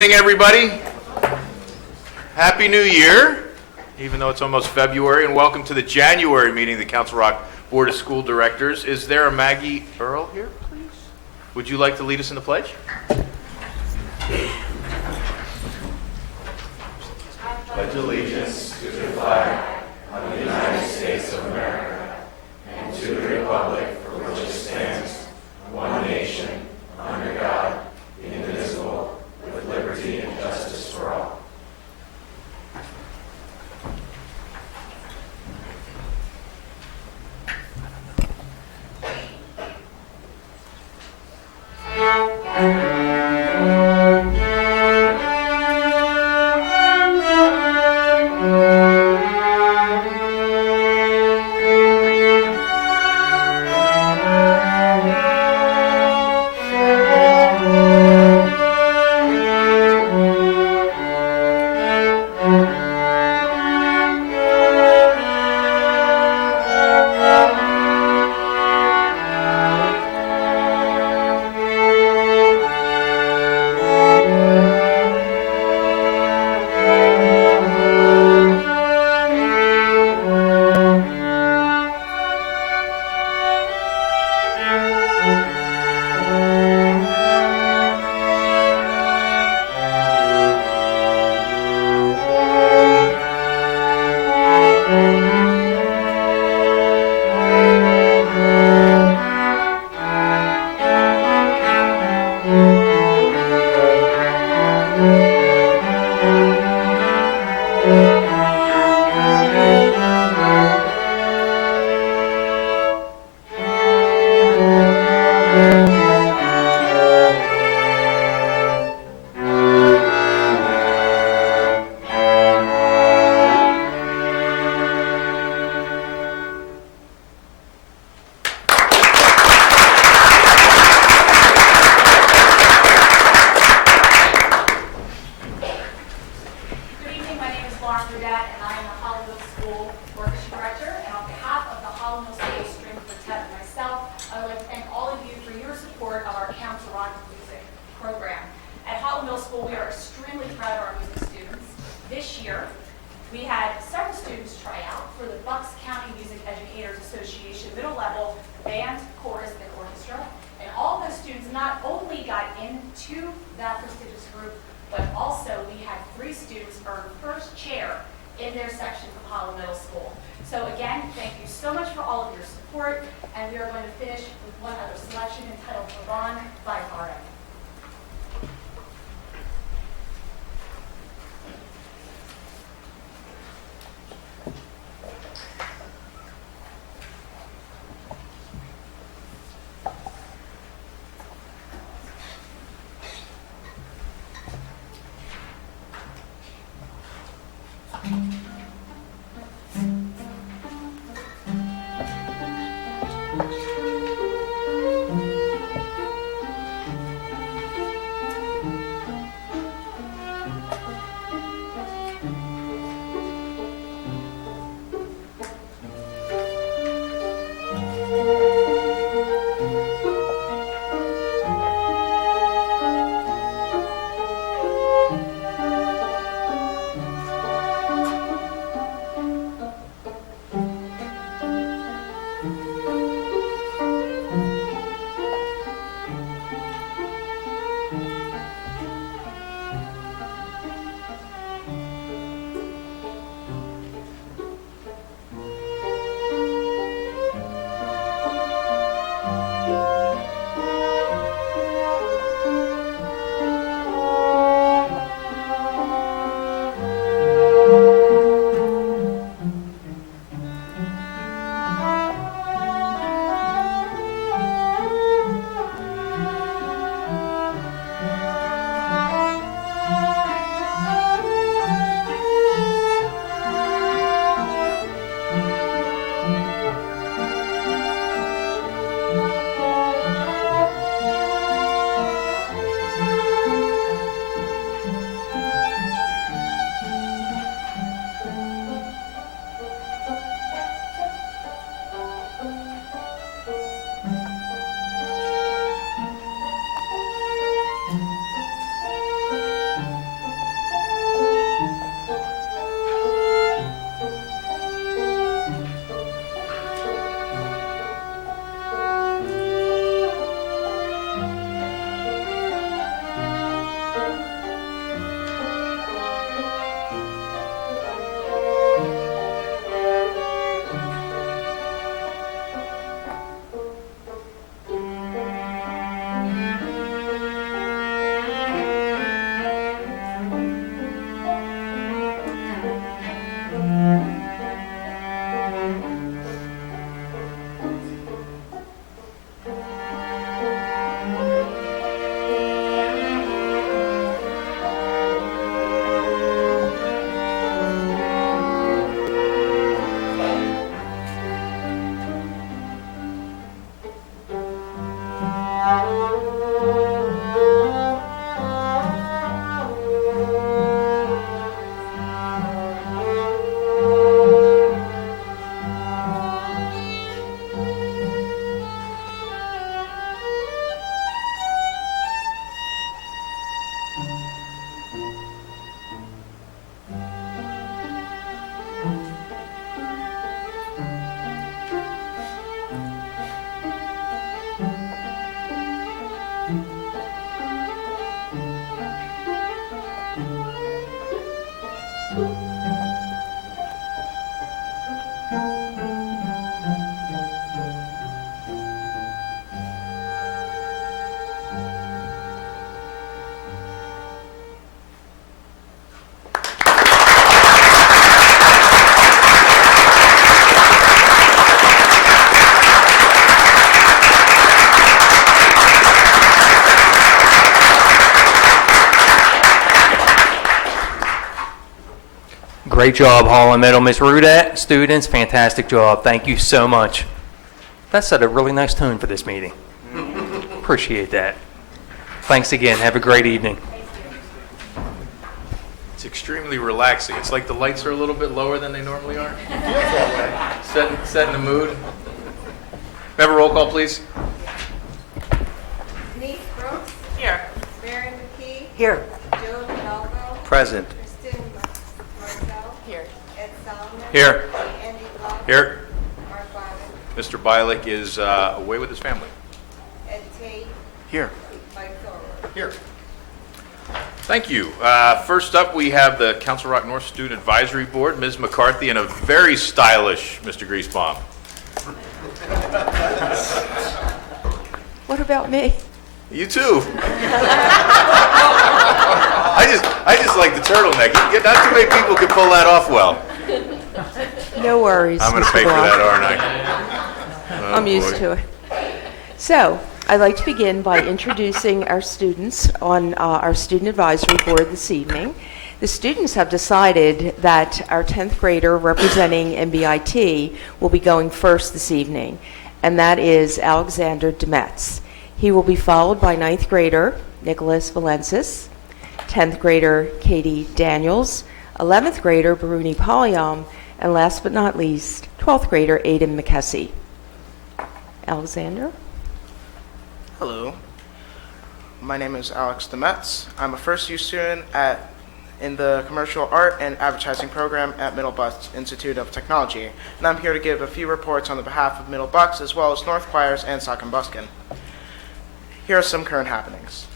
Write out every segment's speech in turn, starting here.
Good evening, everybody. Happy New Year, even though it's almost February, and welcome to the January meeting of the Council Rock Board of School Directors. Is there a Maggie Earl here, please? Would you like to lead us in the pledge? Pledge allegiance to the flag of the United States of America and to the republic for which it stands, one nation, under God, indivisible, with liberty and justice for all. Great job, Holland Middle. Ms. Rudat, students, fantastic job. Thank you so much. That set a really nice tone for this meeting. Appreciate that. Thanks again. Have a great evening. It's extremely relaxing. It's like the lights are a little bit lower than they normally are. Setting the mood. Have a roll call, please. Denise Brooks. Here. Mary McKee. Here. Joe Hidalgo. Present. Kristen Marcel. Here. Ed Solomon. Here. Andy Bluff. Here. Mark Bobbin. Mr. Bialik is away with his family. Ed Tate. Here. Mike Thorwald. Here. Thank you. First up, we have the Council Rock North Student Advisory Board, Ms. McCarthy, and a very stylish Mr. Griesbaum. What about me? You too. I just like the turtleneck. Not too many people can pull that off well. No worries. I'm going to Mr. pay for Block. that, aren't I? I'm used to it. So, I'd like to begin by introducing our students on our Student Advisory Board this evening. The students have decided that our 10th grader representing MBIT will be going first this evening, and that is Alexander Demetz. He will be followed by 9th grader Nicholas Valensis, 10th grader Katie Daniels, 11th grader Baruni Polyam, and last but not least, 12th grader Aiden McKessie. Alexander? Hello, my name is Alex Demetz. I'm a first-year student in the Commercial Art and Advertising program at Middle Bucks Institute of Technology, and I'm here to give a few reports on the behalf of Middle Bucks as well as North Choirs and Saucon Buskin. Here are some current happenings.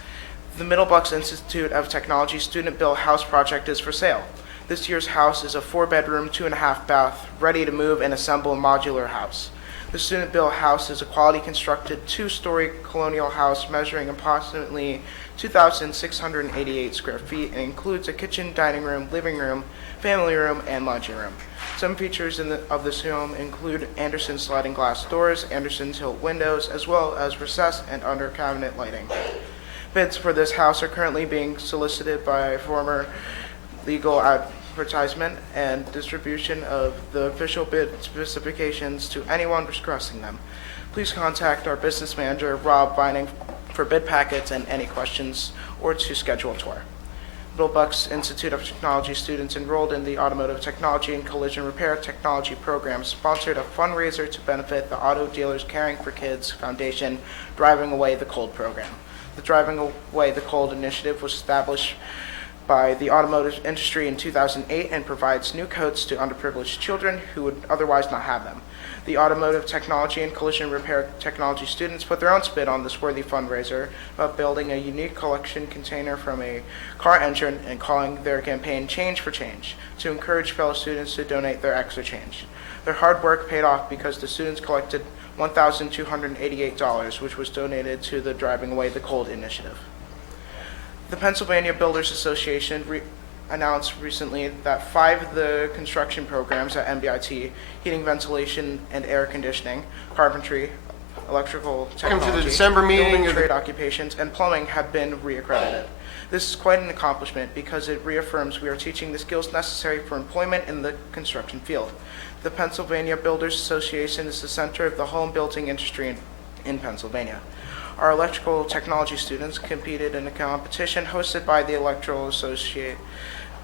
The Middle Bucks Institute of Technology student-built house project is for sale. This year's house is a 4-bedroom, 2.5-bath, ready to move and assemble modular house. The student-built house is a quality-constructed 2-story colonial house measuring approximately 2,688 square feet and includes a kitchen, dining room, living room, family room, and laundry room. Some features of this home include Andersen sliding glass doors, Andersen tilt windows, as well as recessed and under cabinet lighting. Bids for this house are currently being solicited by former legal advertisement and distribution of the official bid specifications to anyone requesting them. Please contact our business manager, Rob Vining, for bid packets and any questions or to schedule a tour. Middle Bucks Institute of Technology students enrolled in the Automotive Technology and Collision Repair Technology program sponsored a fundraiser to benefit the Auto Dealers Caring for Kids Foundation Driving Away the Cold program. The Driving Away the Cold initiative was established by the automotive industry in 2008 and provides new coats to underprivileged children who would otherwise not have them. The Automotive Technology and Collision Repair Technology students put their own spin on this worthy fundraiser by building a unique collection container from a car engine and calling their campaign Change for Change to encourage fellow students to donate their extra change. Their hard work paid off because the students collected $1,288, which was donated to the Driving Away the Cold initiative. The Pennsylvania Builders Association announced recently that 5 of the construction programs at MBIT, heating, ventilation, and air conditioning, carpentry, electrical technology, Welcome to the December meeting building of the- trade occupations, and plumbing have been reaccredited. This is quite an accomplishment because it reaffirms we are teaching the skills necessary for employment in the construction field. The Pennsylvania Builders Association is the center of the home building industry in Pennsylvania. Our electrical technology students competed in a competition hosted by the Electrical Associate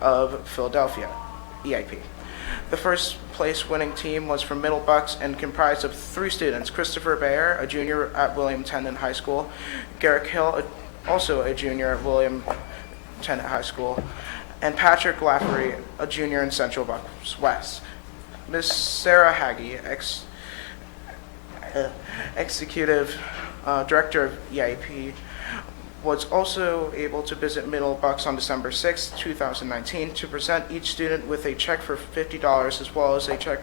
of Philadelphia, EIP. The first place winning team was from Middle Bucks and comprised of 3 students: Christopher Bayer, a junior at William Tennant High School; Garrick Hill, also a junior at William Tennant High School; and Patrick Laffery, a junior in Central Bucks West. Miss Sarah Haggy, Executive Director of EIP, was also able to visit Middle Bucks on December 6, 2019, to present each student with a check for $50 as well as a check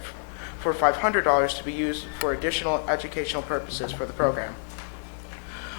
for $500 to be used for additional educational purposes for the program.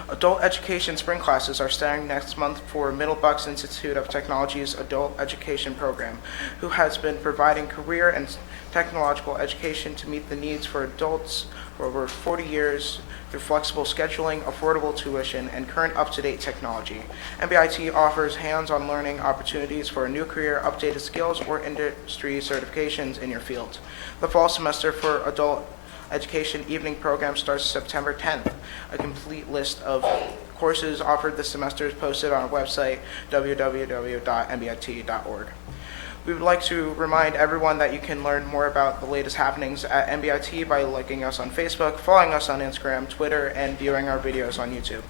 Adult education spring classes are starting next month for Middle Bucks Institute of Technology's adult education program, who has been providing career and technological education to meet the needs for adults for over 40 years through flexible scheduling, affordable tuition, and current up-to-date technology. MBIT offers hands-on learning opportunities for a new career, updated skills, or industry certifications in your field. The fall semester for adult education evening program starts September 10th. A complete list of courses offered this semester is posted on our website, www.mbit.org. We would like to remind everyone that you can learn more about the latest happenings at MBIT by liking us on Facebook, following us on Instagram, Twitter, and viewing our videos on YouTube.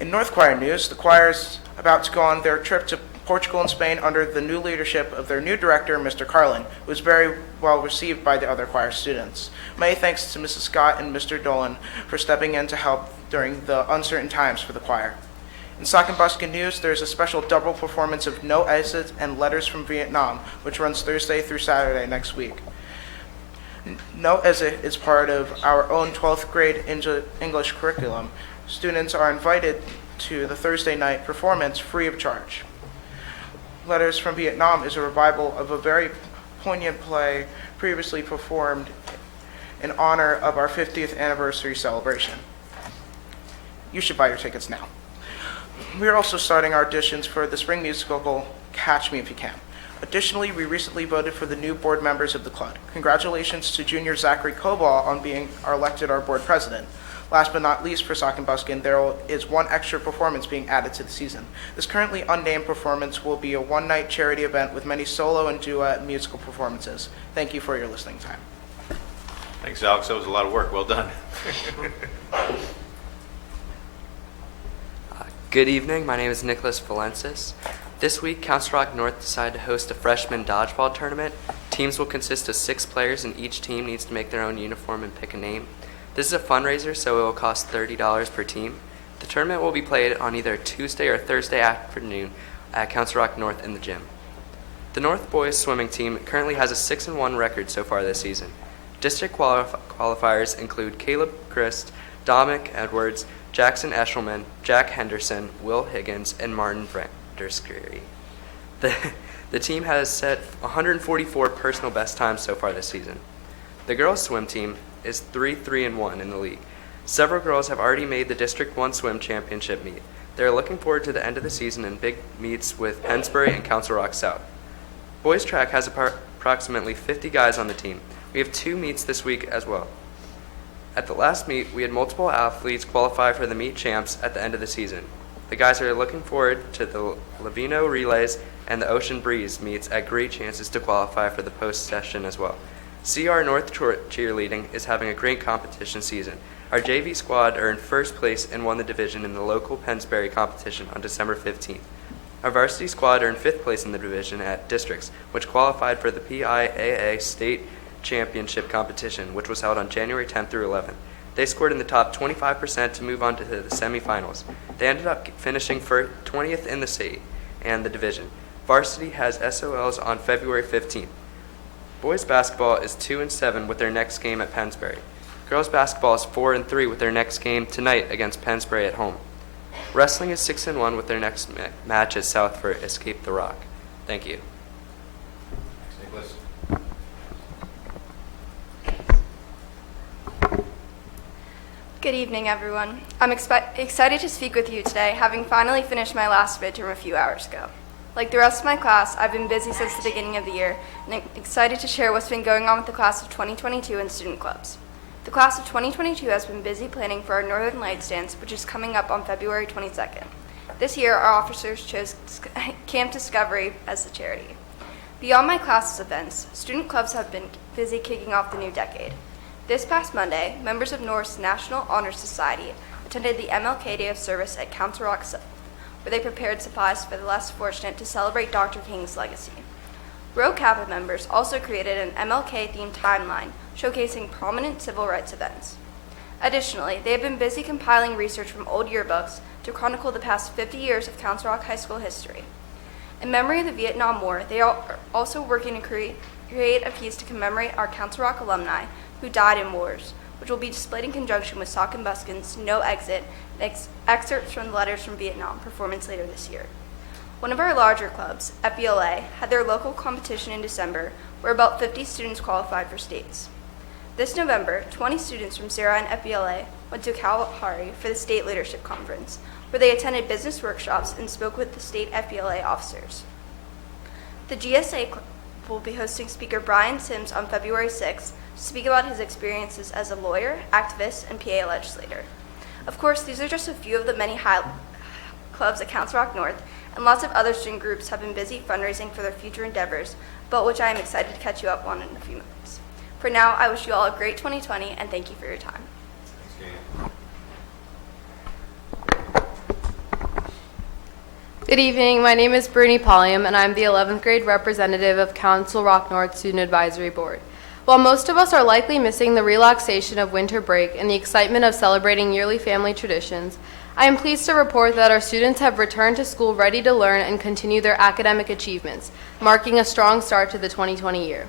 In North Choir news, the choir is about to go on their trip to Portugal and Spain under the new leadership of their new director, Mr. Carlin, who was very well received by the other choir students. Many thanks to Mrs. Scott and Mr. Dolan for stepping in to help during the uncertain times for the choir. In Sauk and Buskin news, there is a special double performance of No Exit and Letters from Vietnam, which runs Thursday through Saturday next week. No Exit is part of our own 12th grade English curriculum. Students are invited to the Thursday night performance free of charge. Letters from Vietnam is a revival of a very poignant play previously performed in honor of our 50th anniversary celebration. You should buy your tickets now. We are also starting our auditions for the spring musical Catch Me If You Can. Additionally, we recently voted for the new board members of the club. Congratulations to junior Zachary Cobal on being elected our board president. Last but not least, for Sauk and Buskin, there is one extra performance being added to the season. This currently unnamed performance will be a one-night charity event with many solo and duet musical performances. Thank you for your listening time. Thanks, Alex. That was a lot of work. Well done. Good evening. My name is Nicholas Valensis. This week, Council Rock North decided to host a freshman dodgeball tournament. Teams will consist of 6 players, and each team needs to make their own uniform and pick a name. This is a fundraiser, so it will cost $30 per team. The tournament will be played on either Tuesday or Thursday afternoon at Council Rock North in the gym. The North boys swimming team currently has a 6-1 record so far this season. District qualifiers include Caleb Christ, Dominic Edwards, Jackson Eshelman, Jack Henderson, Will Higgins, and Martin Vanderskeery. The team has set 144 personal best times so far this season. The girls swim team is 3-3-1 in the league. Several girls have already made the District 1 swim championship meet. They are looking forward to the end of the season and big meets with Pennsbury and Council Rock South. Boys track has approximately 50 guys on the team. We have 2 meets this week as well. At the last meet, we had multiple athletes qualify for the meet champs at the end of the season. The guys are looking forward to the Lavino Relays and the Ocean Breeze meets at great chances to qualify for the post session as well. CR North Cheerleading is having a great competition season. Our JV squad earned first place and won the division in the local Pennsbury competition on December 15th. Our varsity squad earned 5th place in the division at districts, which qualified for the PIAA State Championship competition, which was held on January 10th through 11th. They scored in the top 25% to move on to the semifinals. They ended up finishing for 20th in the state and the division. Varsity has SOLs on February 15th. Boys basketball is 2-7 with their next game at Pennsbury. Girls basketball is 4-3 with their next game tonight against Pennsbury at home. Wrestling is 6-1 with their next match at South for Escape the Rock. Thank you. Thanks, Nicholas. Good evening, everyone. I'm excited to speak with you today, having finally finished my last midterm a few hours ago. Like the rest of my class, I've been busy since the beginning of the year, and I'm excited to share what's been going on with the class of 2022 and student clubs. The class of 2022 has been busy planning for our Northern Lights dance, which is coming up on February 22nd. This year, our officers chose Camp Discovery as the charity. Beyond my class's events, student clubs have been busy kicking off the new decade. This past Monday, members of North's National Honor Society attended the MLK Day of Service at Council Rock South, where they prepared supplies for the less fortunate to celebrate Dr. King's legacy. Rho Kappa members also created an MLK-themed timeline showcasing prominent civil rights events. Additionally, they have been busy compiling research from old yearbooks to chronicle the past 50 years of Council Rock High School history. In memory of the Vietnam War, they are also working to create a piece to commemorate our Council Rock alumni who died in wars, which will be displayed in conjunction with Salk and Buskin's No Exit, excerpts from the Letters from Vietnam performance later this year. One of our larger clubs, FBLA, had their local competition in December where about 50 students qualified for states. This November, 20 students from Sarah and FBLA went to Kalahari for the State Leadership Conference, where they attended business workshops and spoke with the state FBLA officers. The GSA Club will be hosting speaker Brian Sims on February 6th to speak about his experiences as a lawyer, activist, and PA legislator. Of course, these are just a few of the many clubs at Council Rock North, and lots of other student groups have been busy fundraising for their future endeavors, about which I am excited to catch you up on in a few minutes. For now, I wish you all a great 2020, and thank you for your time. Good evening. My name is Bruni Polium, and I'm the 11th grade representative of Council Rock North Student Advisory Board. While most of us are likely missing the relaxation of winter break and the excitement of celebrating yearly family traditions, I am pleased to report that our students have returned to school ready to learn and continue their academic achievements, marking a strong start to the 2020 year.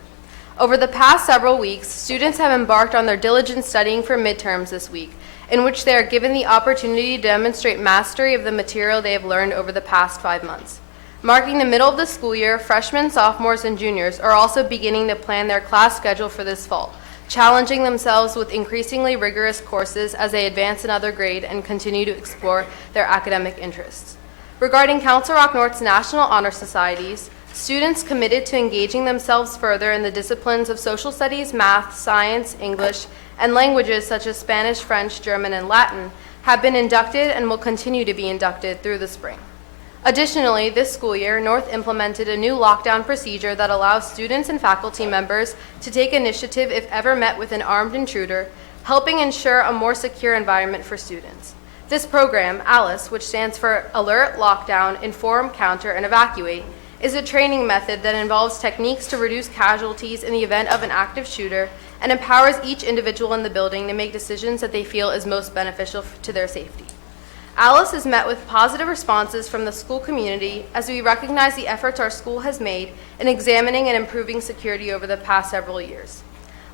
Over the past several weeks, students have embarked on their diligent studying for midterms this week, in which they are given the opportunity to demonstrate mastery of the material they have learned over the past 5 months. Marking the middle of the school year, freshmen, sophomores, and juniors are also beginning to plan their class schedule for this fall, challenging themselves with increasingly rigorous courses as they advance another grade and continue to explore their academic interests. Regarding Council Rock North's National Honor Societies, students committed to engaging themselves further in the disciplines of social studies, math, science, English, and languages such as Spanish, French, German, and Latin have been inducted and will continue to be inducted through the spring. Additionally, this school year, North implemented a new lockdown procedure that allows students and faculty members to take initiative if ever met with an armed intruder, helping ensure a more secure environment for students. This program, ALICE, which stands for Alert, Lockdown, Inform, Counter, and Evacuate, is a training method that involves techniques to reduce casualties in the event of an active shooter and empowers each individual in the building to make decisions that they feel is most beneficial to their safety. ALICE has met with positive responses from the school community as we recognize the efforts our school has made in examining and improving security over the past several years.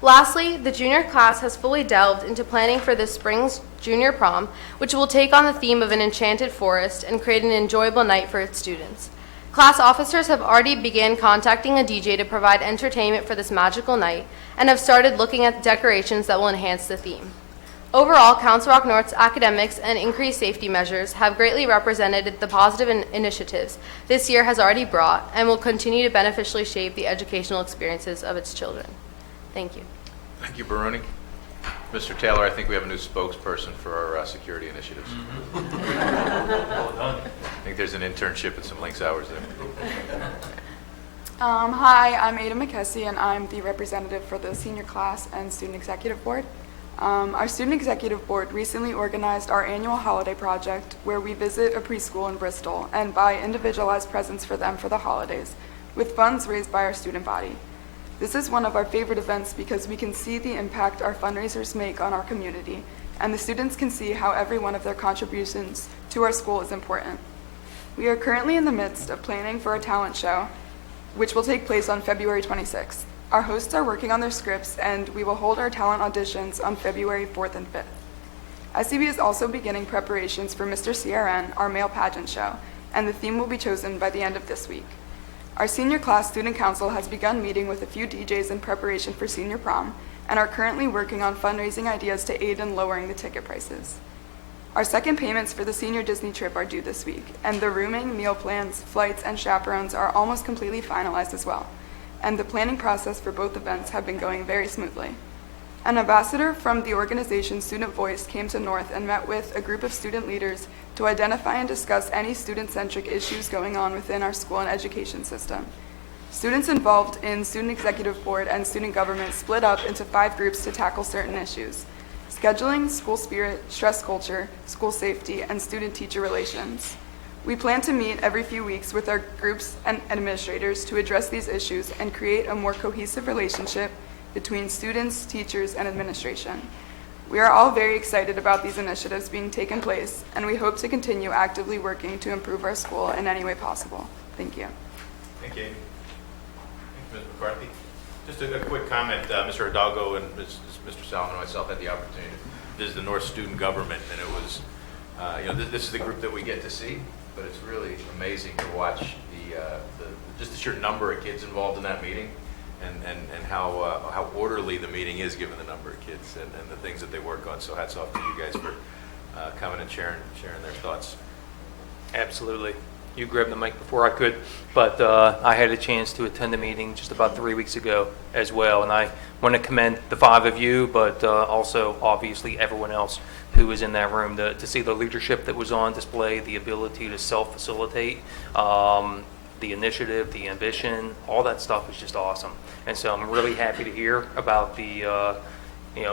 Lastly, the junior class has fully delved into planning for this spring's junior prom, which will take on the theme of an enchanted forest and create an enjoyable night for its students. Class officers have already begun contacting a DJ to provide entertainment for this magical night and have started looking at decorations that will enhance the theme. Overall, Council Rock North's academics and increased safety measures have greatly represented the positive initiatives this year has already brought and will continue to beneficially shape the educational experiences of its children. Thank you. Thank you, Baroni. Mr. Taylor, I think we have a new spokesperson for our security initiatives. Well done. I think there's an internship and some Lynx hours there. Hi, I'm Ada McKessie, and I'm the representative for the senior class and student executive board. Our student executive board recently organized our annual holiday project where we visit a preschool in Bristol and buy individualized presents for them for the holidays with funds raised by our student body. This is one of our favorite events because we can see the impact our fundraisers make on our community, and the students can see how every one of their contributions to our school is important. We are currently in the midst of planning for a talent show, which will take place on February 26th. Our hosts are working on their scripts, and we will hold our talent auditions on February 4th and 5th. SCB is also beginning preparations for Mr. CRN, our male pageant show, and the theme will be chosen by the end of this week. Our senior class student council has begun meeting with a few DJs in preparation for senior prom and are currently working on fundraising ideas to aid in lowering the ticket prices. Our second payments for the senior Disney trip are due this week, and the rooming, meal plans, flights, and chaperones are almost completely finalized as well, and the planning process for both events have been going very smoothly. An ambassador from the organization Student Voice came to North and met with a group of student leaders to identify and discuss any student-centric issues going on within our school and education system. Students involved in Student Executive Board and Student Government split up into 5 groups to tackle certain issues: scheduling, school spirit, stress culture, school safety, and student-teacher relations. We plan to meet every few weeks with our groups and administrators to address these issues and create a more cohesive relationship between students, teachers, and administration. We are all very excited about these initiatives being taken place, and we hope to continue actively working to improve our school in any way possible. Thank you. Thank you, Amy. Thank you, Ms. McCarthy. Just a quick comment. Mr. Hidalgo and Mr. Salmon and myself had the opportunity to visit the North Student Government, and it was, this is the group that we get to see, but it's really amazing to watch just the sheer number of kids involved in that meeting, and how orderly the meeting is given the number of kids and the things that they work on. So hats off to you guys for coming and sharing their thoughts. Absolutely. You grabbed the mic before I could, but I had a chance to attend the meeting just about 3 weeks ago as well, and I want to commend the 5 of you, but also obviously everyone else who was in that room to see the leadership that was on display, the ability to self-facilitate, the initiative, the ambition, all that stuff is just awesome. And so I'm really happy to hear about the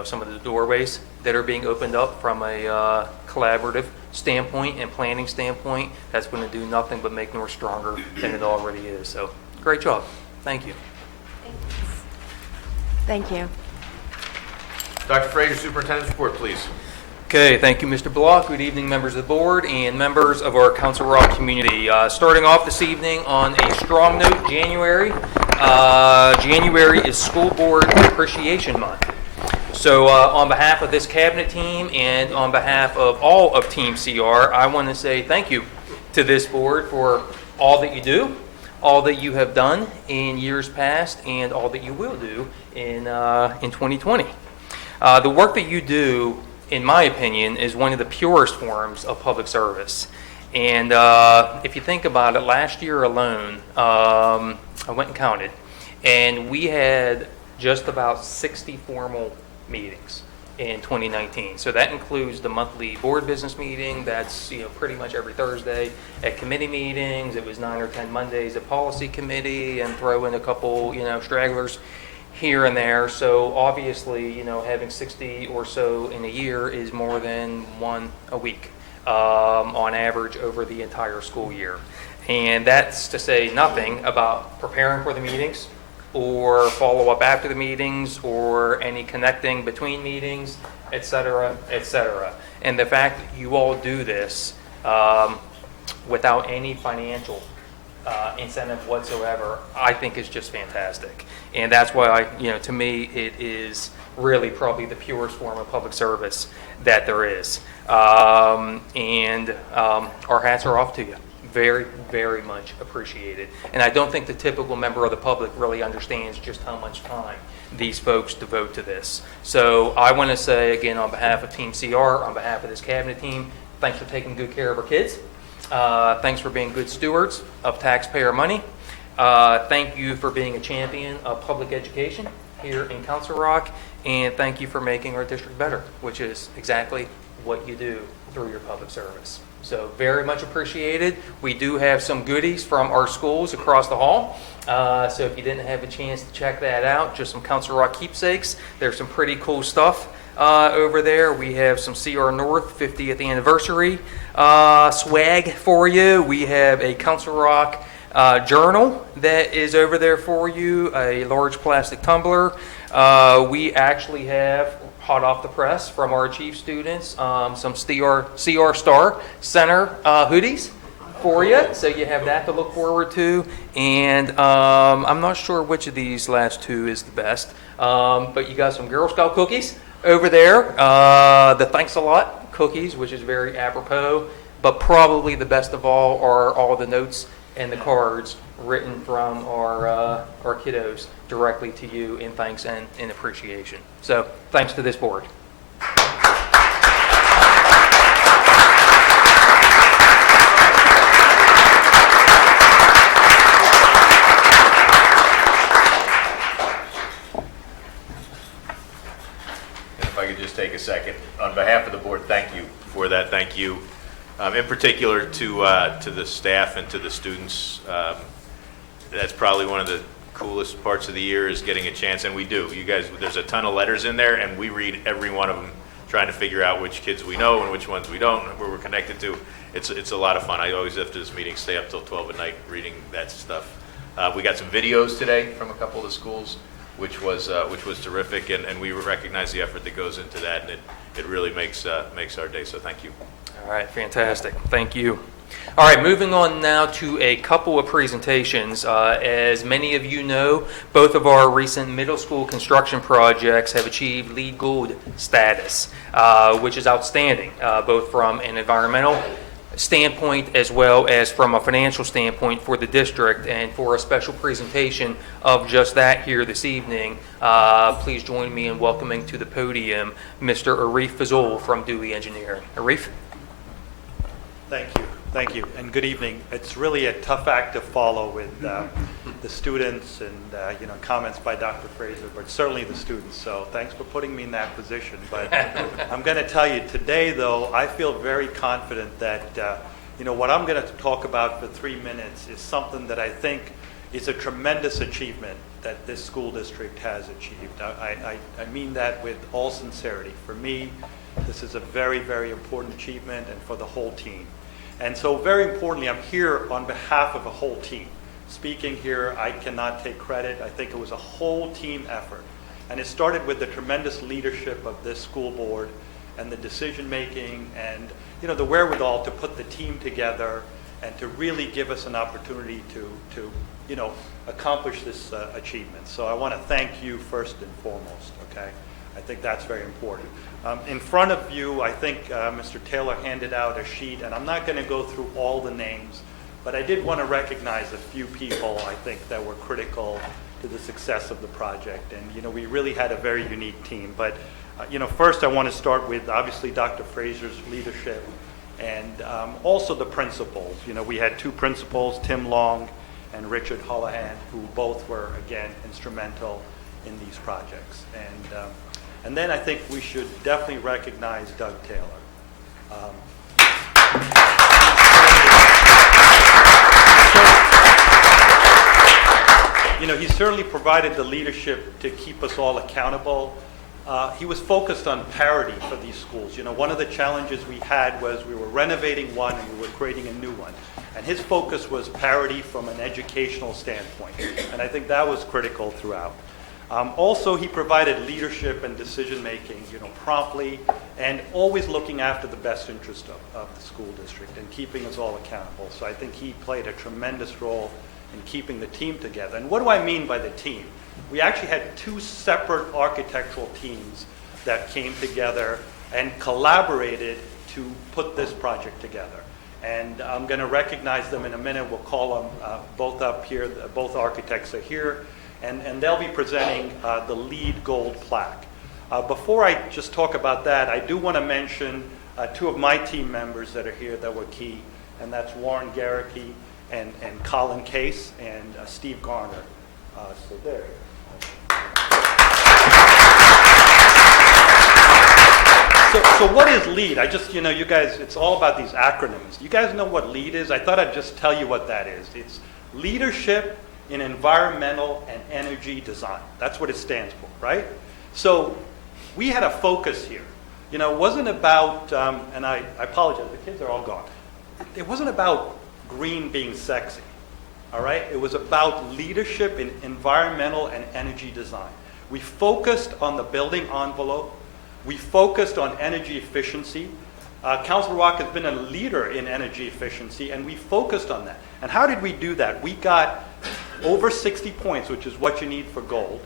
some of the doorways that are being opened up from a collaborative standpoint and planning standpoint. That's going to do nothing but make North stronger than it already is. So great job. Thank you. Thank you. Dr. Frazier, Superintendent's report, please. Okay, thank you, Mr. Block. Good evening, members of the board and members of our Council Rock community. Starting off this evening on a strong note, January is School Board Appreciation Month. So on behalf of this cabinet team and on behalf of all of Team CR, I want to say thank you to this board for all that you do, all that you have done in years past, and all that you will do in 2020. The work that you do, in my opinion, is one of the purest forms of public service. And if you think about it, last year alone, I went and counted, and we had just about 60 formal meetings in 2019. So that includes the monthly board business meeting. That's pretty much every Thursday. At committee meetings, it was 9 or 10 Mondays at policy committee, and throw in a couple stragglers here and there. So obviously, having 60 or so in a year is more than one a week on average over the entire school year. And that's to say nothing about preparing for the meetings or follow up after the meetings or any connecting between meetings, et cetera, et cetera. And the fact that you all do this without any financial incentive whatsoever, I think is just fantastic. And that's why to me, it is really probably the purest form of public service that there is. Our hats are off to you. Very, very much appreciated. And I don't think the typical member of the public really understands just how much time these folks devote to this. So I want to say again, on behalf of Team CR, on behalf of this cabinet team, thanks for taking good care of our kids. Thanks for being good stewards of taxpayer money. Thank you for being a champion of public education here in Council Rock. And thank you for making our district better, which is exactly what you do through your public service. So very much appreciated. We do have some goodies from our schools across the hall. So if you didn't have a chance to check that out, just some Council Rock keepsakes. There's some pretty cool stuff over there. We have some CR North 50th anniversary swag for you. We have a Council Rock journal that is over there for you, a large plastic tumbler. We actually have, hot off the press from our Chief students, some CR Star Center hoodies for you. So you have that to look forward to. And I'm not sure which of these last two is the best, but you got some Girl Scout cookies over there. The Thanks a Lot cookies, which is very apropos, but probably the best of all are all the notes and the cards written from our kiddos directly to you in thanks and in appreciation. So thanks to this board. If I could just take a second, on behalf of the board, thank you for that. Thank you, in particular to the staff and to the students. That's probably one of the coolest parts of the year is getting a chance, and we do. You guys, there's a ton of letters in there, and we read every one of them, trying to figure out which kids we know and which ones we don't, where we're connected to. It's a lot of fun. I always, after this meeting, stay up till 12 at night reading that stuff. We got some videos today from a couple of the schools which was terrific, and we recognize the effort that goes into that, and it really makes our day. So thank you. All right, fantastic. Thank you. All right, moving on now to a couple of presentations. As many of you know, both of our recent middle school construction projects have achieved LEED Gold status, which is outstanding, both from an environmental standpoint as well as from a financial standpoint for the district. And for a special presentation of just that here this evening, please join me in welcoming to the podium Mr. Arif Fazul from Dewey Engineering. Arif? Thank you, and good evening. It's really a tough act to follow with the students and comments by Dr. Fraser, but certainly the students. So thanks for putting me in that position. But I'm going to tell you today, though, I feel very confident that what I'm going to talk about for 3 minutes is something that I think is a tremendous achievement that this school district has achieved. I mean that with all sincerity. For me, this is a very, very important achievement, and for the whole team. And so very importantly, I'm here on behalf of a whole team. Speaking here, I cannot take credit. I think it was a whole team effort. And it started with the tremendous leadership of this school board and the decision making and the wherewithal to put the team together and to really give us an opportunity to accomplish this achievement. So I want to thank you first and foremost, okay? I think that's very important. In front of you, I think Mr. Taylor handed out a sheet, and I'm not going to go through all the names, but I did want to recognize a few people, I think, that were critical to the success of the project. And, we really had a very unique team. But, first I want to start with, obviously, Dr. Fraser's leadership and also the principals. We had 2 principals, Tim Long and Richard Holohan, who both were, again, instrumental in these projects. And then I think we should definitely recognize Doug Taylor. He certainly provided the leadership to keep us all accountable. He was focused on parity for these schools. One of the challenges we had was we were renovating one and we were creating a new one. And his focus was parity from an educational standpoint. And I think that was critical throughout. Also, he provided leadership and decision-making, promptly, and always looking after the best interest of the school district and keeping us all accountable. So I think he played a tremendous role in keeping the team together. And what do I mean by the team? We actually had 2 separate architectural teams that came together and collaborated to put this project together. And I'm going to recognize them in a minute. We'll call them both up here. Both architects are here. And they'll be presenting the LEED Gold plaque. Before I just talk about that, I do want to mention 2 of my team members that are here that were key, and that's Warren Garricky and Colin Case and Steve Garner. So there. So what is LEED? I just, you guys, it's all about these acronyms. You guys know what LEED is? I thought I'd just tell you what that is. It's leadership in environmental and energy design. That's what it stands for, right? So we had a focus here. It wasn't about, and I apologize, the kids are all gone. It wasn't about green being sexy, all right? It was about leadership in environmental and energy design. We focused on the building envelope. We focused on energy efficiency. Council Rock has been a leader in energy efficiency, and we focused on that. And how did we do that? We got over 60 points, which is what you need for gold.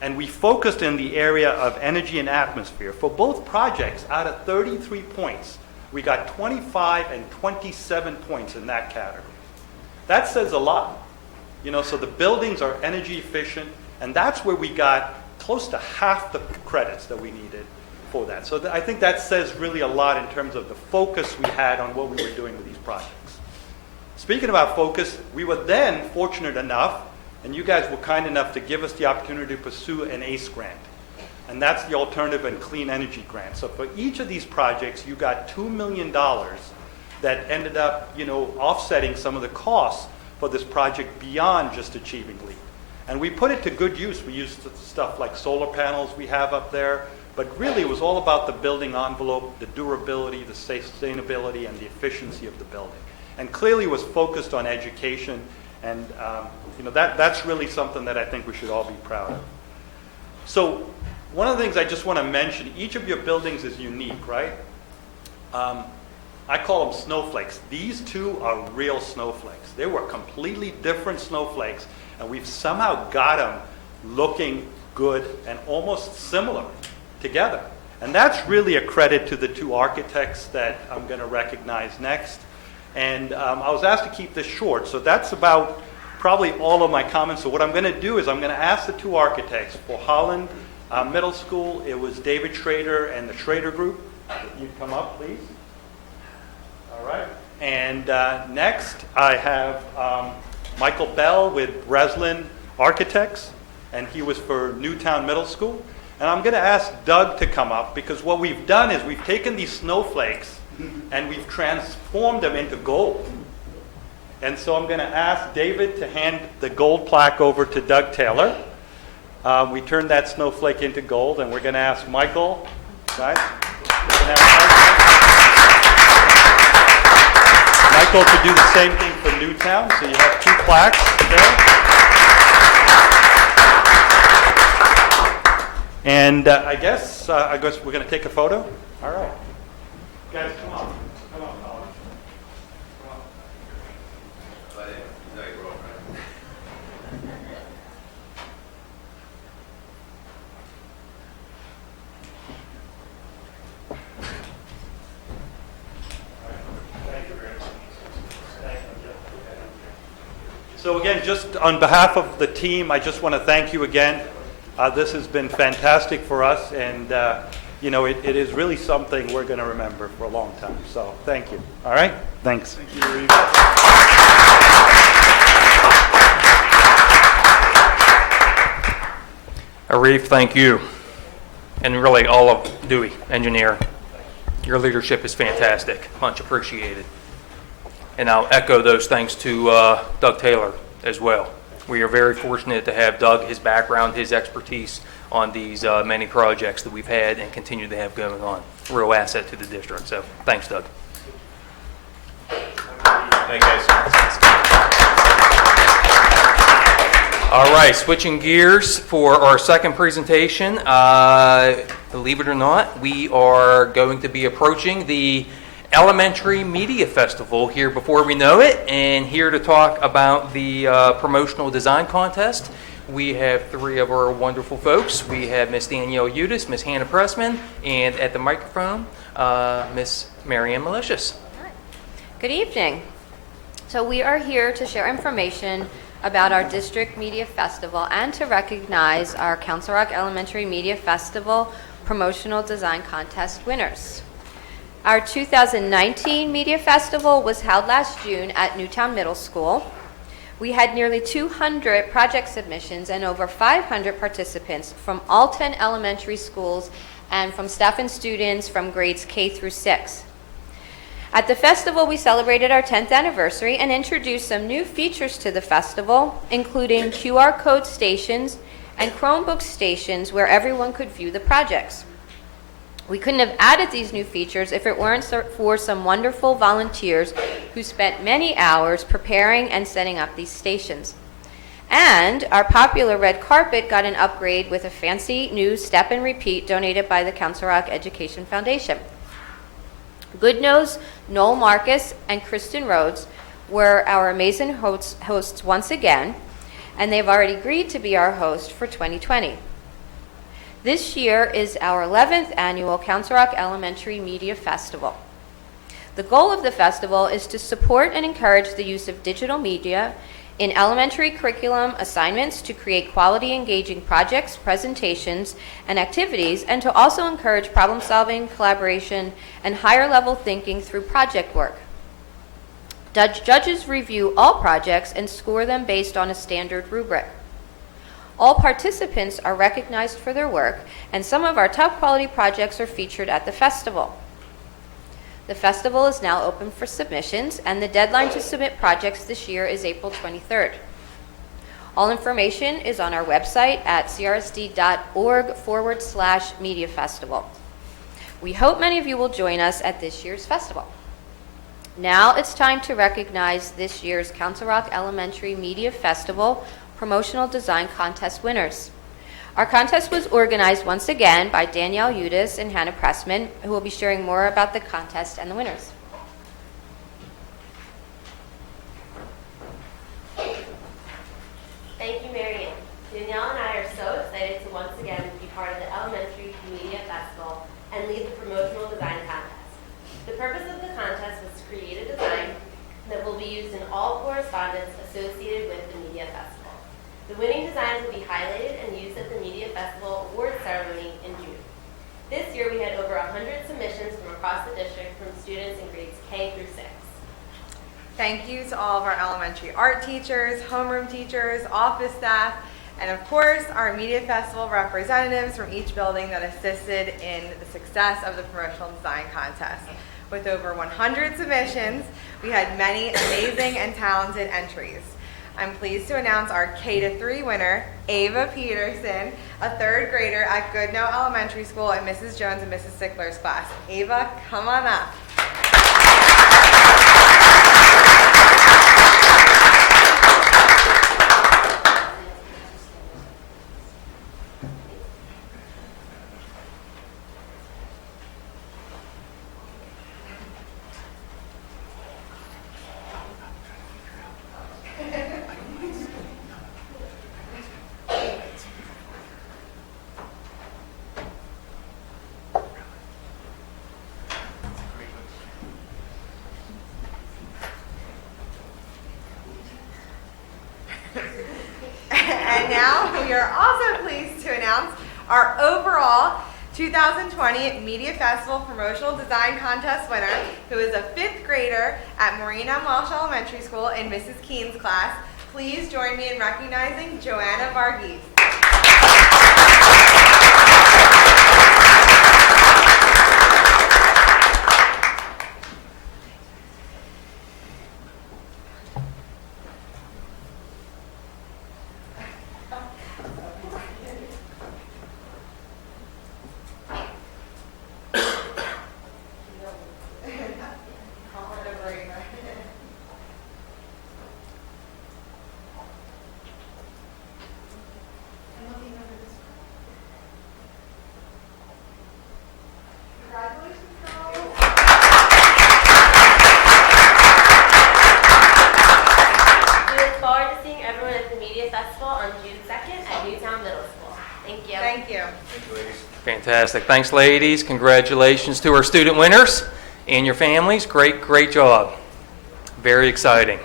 And we focused in the area of energy and atmosphere. For both projects, out of 33 points, we got 25 and 27 points in that category. That says a lot. So the buildings are energy efficient, and that's where we got close to half the credits that we needed for that. So I think that says really a lot in terms of the focus we had on what we were doing with these projects. Speaking about focus, we were then fortunate enough, and you guys were kind enough to give us the opportunity to pursue an ACE grant. And that's the Alternative and Clean Energy Grant. So for each of these projects, you got $2 million that ended up, offsetting some of the costs for this project beyond just achieving LEED. And we put it to good use. We used stuff like solar panels we have up there, but really it was all about the building envelope, the durability, the sustainability, and the efficiency of the building. And clearly was focused on education, and that's really something that I think we should all be proud of. So one of the things I just want to mention, each of your buildings is unique, right? I call them snowflakes. These two are real snowflakes. They were completely different snowflakes, and we've somehow got them looking good and almost similar together. And that's really a credit to the two architects that I'm going to recognize next. And I was asked to keep this short, so that's about probably all of my comments. So what I'm going to do is I'm going to ask the two architects for Holland Middle School. It was David Schrader and the Schrader Group. You'd come up, please. All right. And next, I have Michael Bell with Breslin Architects, and he was for Newtown Middle School. And I'm going to ask Doug to come up, because what we've done is we've taken these snowflakes and we've transformed them into gold. And so I'm going to ask David to hand the gold plaque over to Doug Taylor. We turned that snowflake into gold, and we're going to ask Michael, guys, we're going to ask Michael to do the same thing for Newtown. So you have two plaques there. And I guess we're going to take a photo. All right. Guys, come on. Come on, Colin. Come on. So again, just on behalf of the team, I just want to thank you again. This has been fantastic for us, and it is really something we're going to remember for a long time. So thank you. All right? Thanks. Thank you, Reeve. Arif, thank you. And really all of Dewey, engineer. Your leadership is fantastic. Much appreciated. And I'll echo those thanks to Doug Taylor as well. We are very fortunate to have Doug, his background, his expertise on these many projects that we've had and continue to have going on. Real asset to the district. So thanks, Doug. Thank you, guys. All right, switching gears for our second presentation. Believe it or not, we are going to be approaching the Elementary Media Festival here before we know it, and here to talk about the promotional design contest, we have three of our wonderful folks. We have Miss Danielle Udis, Miss Hannah Pressman, and at the microphone, Miss Marianne Malicious. Good evening. So we are here to share information about our District Media Festival and to recognize our Council Rock Elementary Media Festival Promotional Design Contest winners. Our 2019 Media Festival was held last June at Newtown Middle School. We had nearly 200 project submissions and over 500 participants from all 10 elementary schools and from staff and students from grades K through 6. At the festival, we celebrated our 10th anniversary and introduced some new features to the festival, including QR code stations and Chromebook stations where everyone could view the projects. We couldn't have added these new features if it weren't for some wonderful volunteers who spent many hours preparing and setting up these stations. And our popular red carpet got an upgrade with a fancy new step and repeat donated by the Council Rock Education Foundation. Goodnose, Noel Marcus, and Kristen Rhodes were our amazing hosts once again, and they've already agreed to be our host for 2020. This year is our 11th annual Council Rock Elementary Media Festival. The goal of the festival is to support and encourage the use of digital media in elementary curriculum assignments to create quality, engaging projects, presentations, and activities, and to also encourage problem solving, collaboration, and higher level thinking through project work. Judges review all projects and score them based on a standard rubric. All participants are recognized for their work, and some of our top quality projects are featured at the festival. The festival is now open for submissions, and the deadline to submit projects this year is April 23rd. All information is on our website at crsd.org/media festival. We hope many of you will join us at this year's festival. Now it's time to recognize this year's Council Rock Elementary Media Festival Promotional Design Contest winners. Our contest was organized once again by Danielle Udis and Hannah Pressman, who will be sharing more about the contest and the winners. Thank you, Marianne. Danielle and I are so excited to once again be part of the Elementary Media Festival and lead the promotional design contest. The purpose of the contest was to create a design that will be used in all correspondence associated with the Media Festival. The winning designs will be highlighted and used at the Media Festival award ceremony in June. This year we had over 100 submissions from across the district from students in grades K through 6. Thank you to all of our elementary art teachers, homeroom teachers, office staff, and of course, our Media Festival representatives from each building that assisted in the success of the promotional design contest. With over 100 submissions, we had many amazing and talented entries. I'm pleased to announce our K-3 winner, Ava Peterson, a 3rd grader at Goodnoe Elementary School in Mrs. Jones and Mrs. Sickler's class. Ava, come on up. And now we are also pleased to announce our overall 2020 Media Festival Promotional Design Contest winner, who is a 5th grader at Maureen M. Welsh Elementary School in Mrs. Keene's class. Please join me in recognizing Joanna Varghese. Fantastic. Thanks, ladies. Congratulations to our student winners and your families. Great job. Very exciting.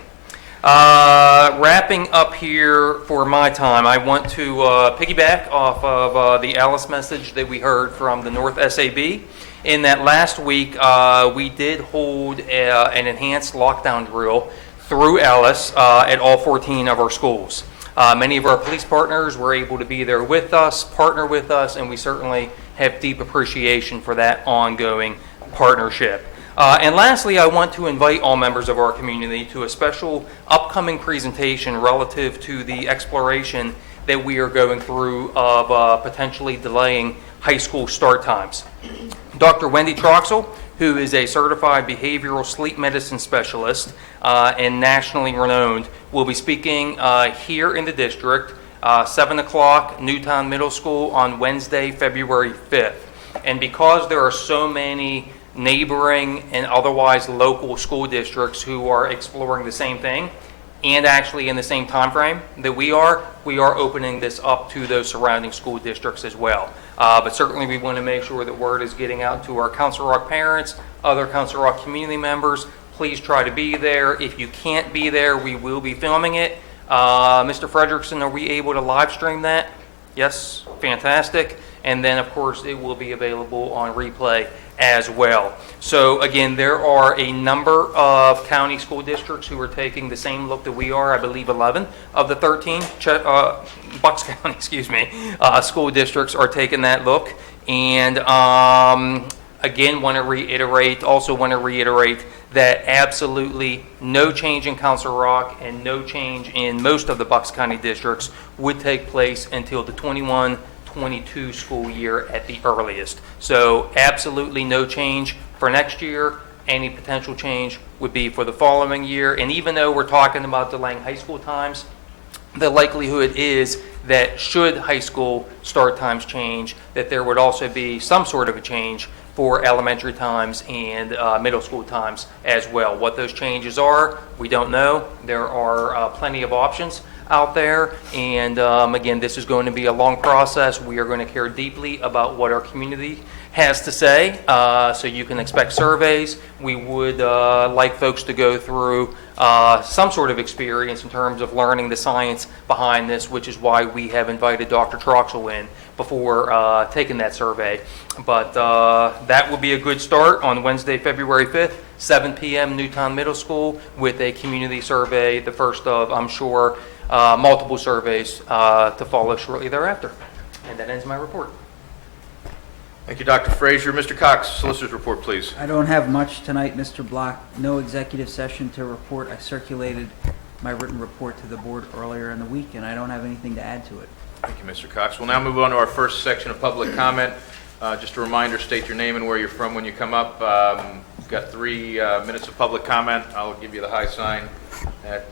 Wrapping up here for my time, I want to piggyback off of the Alice message that we heard from the North SAB. In that last week, we did hold an enhanced lockdown drill through Alice at all 14 of our schools. Many of our police partners were able to be there with us, partner with us, and we certainly have deep appreciation for that ongoing partnership. And lastly, I want to invite all members of our community to a special upcoming presentation relative to the exploration that we are going through of potentially delaying high school start times. Dr. Wendy Troxel, who is a certified behavioral sleep medicine specialist and nationally renowned, will be speaking here in the district, 7 o'clock, Newtown Middle School on Wednesday, February 5th. And because there are so many neighboring and otherwise local school districts who are exploring the same thing, and actually in the same time frame that we are opening this up to those surrounding school districts as well. But certainly we want to make sure that word is getting out to our Council Rock parents, other Council Rock community members. Please try to be there. If you can't be there, we will be filming it. Mr. Frederickson, are we able to live stream that? Yes, fantastic. And then, of course, it will be available on replay as well. So again, there are a number of county school districts who are taking the same look that we are. I believe 11 of the 13 Bucks County, school districts are taking that look. And again, want to reiterate that absolutely no change in Council Rock and no change in most of the Bucks County districts would take place until the 21-22 school year at the earliest. So absolutely no change for next year. Any potential change would be for the following year. And even though we're talking about delaying high school times, the likelihood is that should high school start times change, that there would also be some sort of a change for elementary times and middle school times as well. What those changes are, we don't know. There are plenty of options out there, and again, this is going to be a long process. We are going to care deeply about what our community has to say, so you can expect surveys. We would like folks to go through some sort of experience in terms of learning the science behind this, which is why we have invited Dr. Troxel in before taking that survey. But that will be a good start on Wednesday, February 5th, 7 p.m. Newtown Middle School with a community survey, the first of, I'm sure, multiple surveys to follow shortly thereafter. And that ends my report. Thank you, Dr. Frazier. Mr. Cox, Solicitor's report, please. I don't have much tonight, Mr. Block. No executive session to report. I circulated my written report to the board earlier in the week, and I don't have anything to add to it. Thank you, Mr. Cox. We'll now move on to our first section of public comment. Just a reminder, state your name and where you're from when you come up. We've got 3 minutes of public comment. I'll give you the high sign at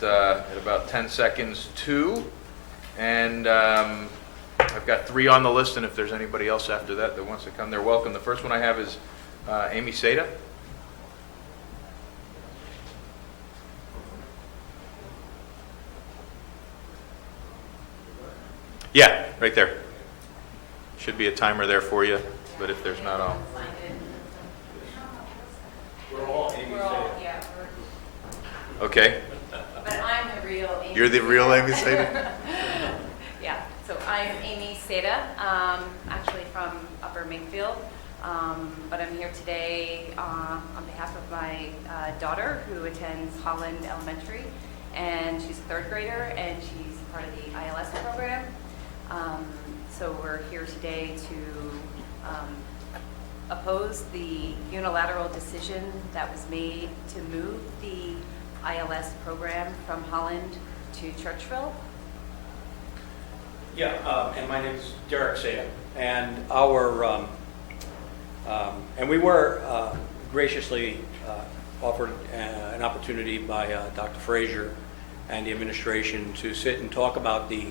about 10 seconds, 2. And I've got 3 on the list, and if there's anybody else after that that wants to come, they're welcome. The first one I have is Amy Seda. Yeah, right there. Should be a timer there for you, but if there's not, I'll... We're all Amy Seda. Yeah. Okay. But I'm the real Amy. You're the real Amy Seda? Yeah. So I'm Amy Seda, actually from Upper Makefield. But I'm here today on behalf of my daughter who attends Holland Elementary, and she's a 3rd grader, and she's part of the ILS program. So we're here today to oppose the unilateral decision that was made to move the ILS program from Holland to Churchville. Yeah, and my name is Derek Seda, and our and we were graciously offered an opportunity by Dr. Frazier and the administration to sit and talk about the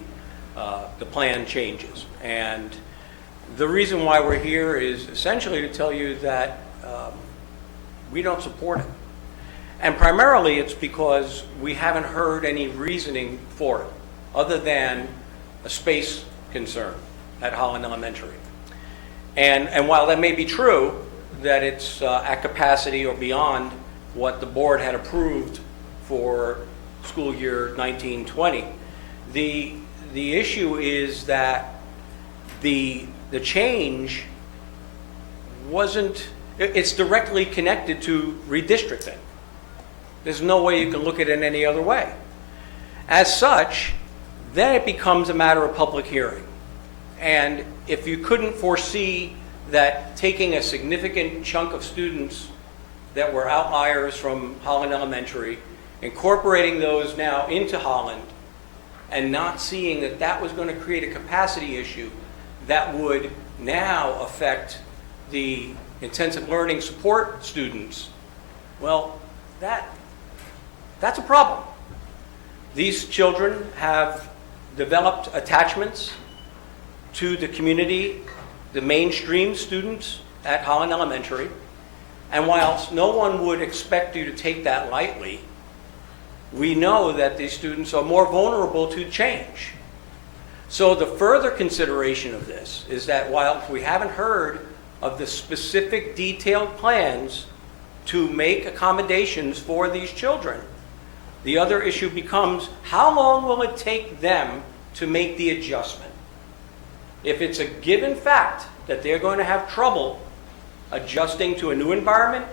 plan changes. And the reason why we're here is essentially to tell you that we don't support it. And primarily it's because we haven't heard any reasoning for it, other than a space concern at Holland Elementary. And while that may be true, that it's at capacity or beyond what the board had approved for school year 1920, the issue is that the change wasn't, it's directly connected to redistricting. There's no way you can look at it any other way. As such, then it becomes a matter of public hearing. And if you couldn't foresee that taking a significant chunk of students that were outliers from Holland Elementary, incorporating those now into Holland, and not seeing that that was going to create a capacity issue that would now affect the intensive learning support students, well, that's a problem. These children have developed attachments to the community, the mainstream students at Holland Elementary, and whilst no one would expect you to take that lightly, we know that these students are more vulnerable to change. So the further consideration of this is that while we haven't heard of the specific detailed plans to make accommodations for these children, the other issue becomes, how long will it take them to make the adjustment? If it's a given fact that they're going to have trouble adjusting to a new environment,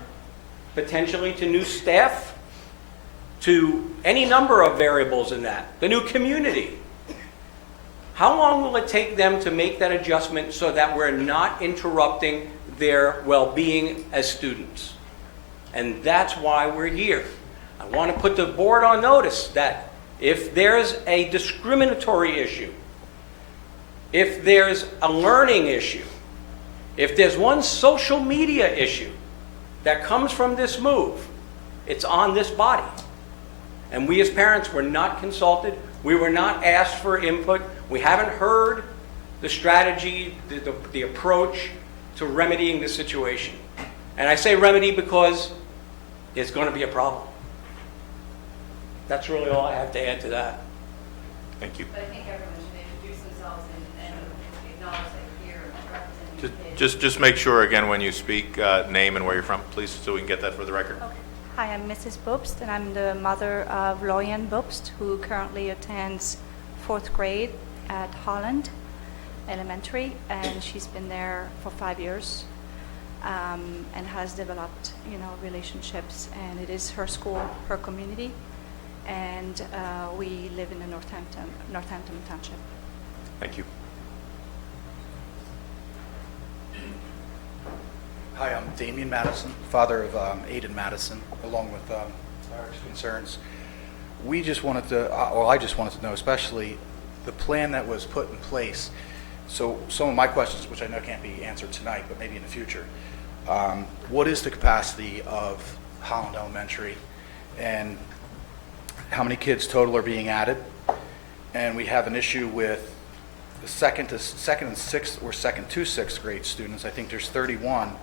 potentially to new staff, to any number of variables in that, the new community, how long will it take them to make that adjustment so that we're not interrupting their well-being as students? And that's why we're here. I want to put the board on notice that if there's a discriminatory issue, if there's a learning issue, if there's one social media issue that comes from this move, it's on this body. And we as parents were not consulted. We were not asked for input. We haven't heard the strategy, the approach to remedying the situation. And I say remedy because it's going to be a problem. That's really all I have to add to that. Thank you. But I think everyone should introduce themselves and acknowledge that you're representing. Just make sure, again, when you speak, name and where you're from, please, so we can get that for the record. Okay. Hi, I'm Mrs. Bobst, and I'm the mother of Loyan Bobst, who currently attends 4th grade at Holland Elementary, and she's been there for 5 years and has developed, relationships. And it is her school, her community, and we live in the Northampton Township. Thank you. Hi, I'm Damian Madison, father of Aiden Madison, along with Eric's concerns. We just wanted to, I just wanted to know, especially the plan that was put in place. So some of my questions, which I know can't be answered tonight, but maybe in the future, what is the capacity of Holland Elementary, and how many kids total are being added? And we have an issue with the second and sixth, or second to sixth grade students. I think there's 31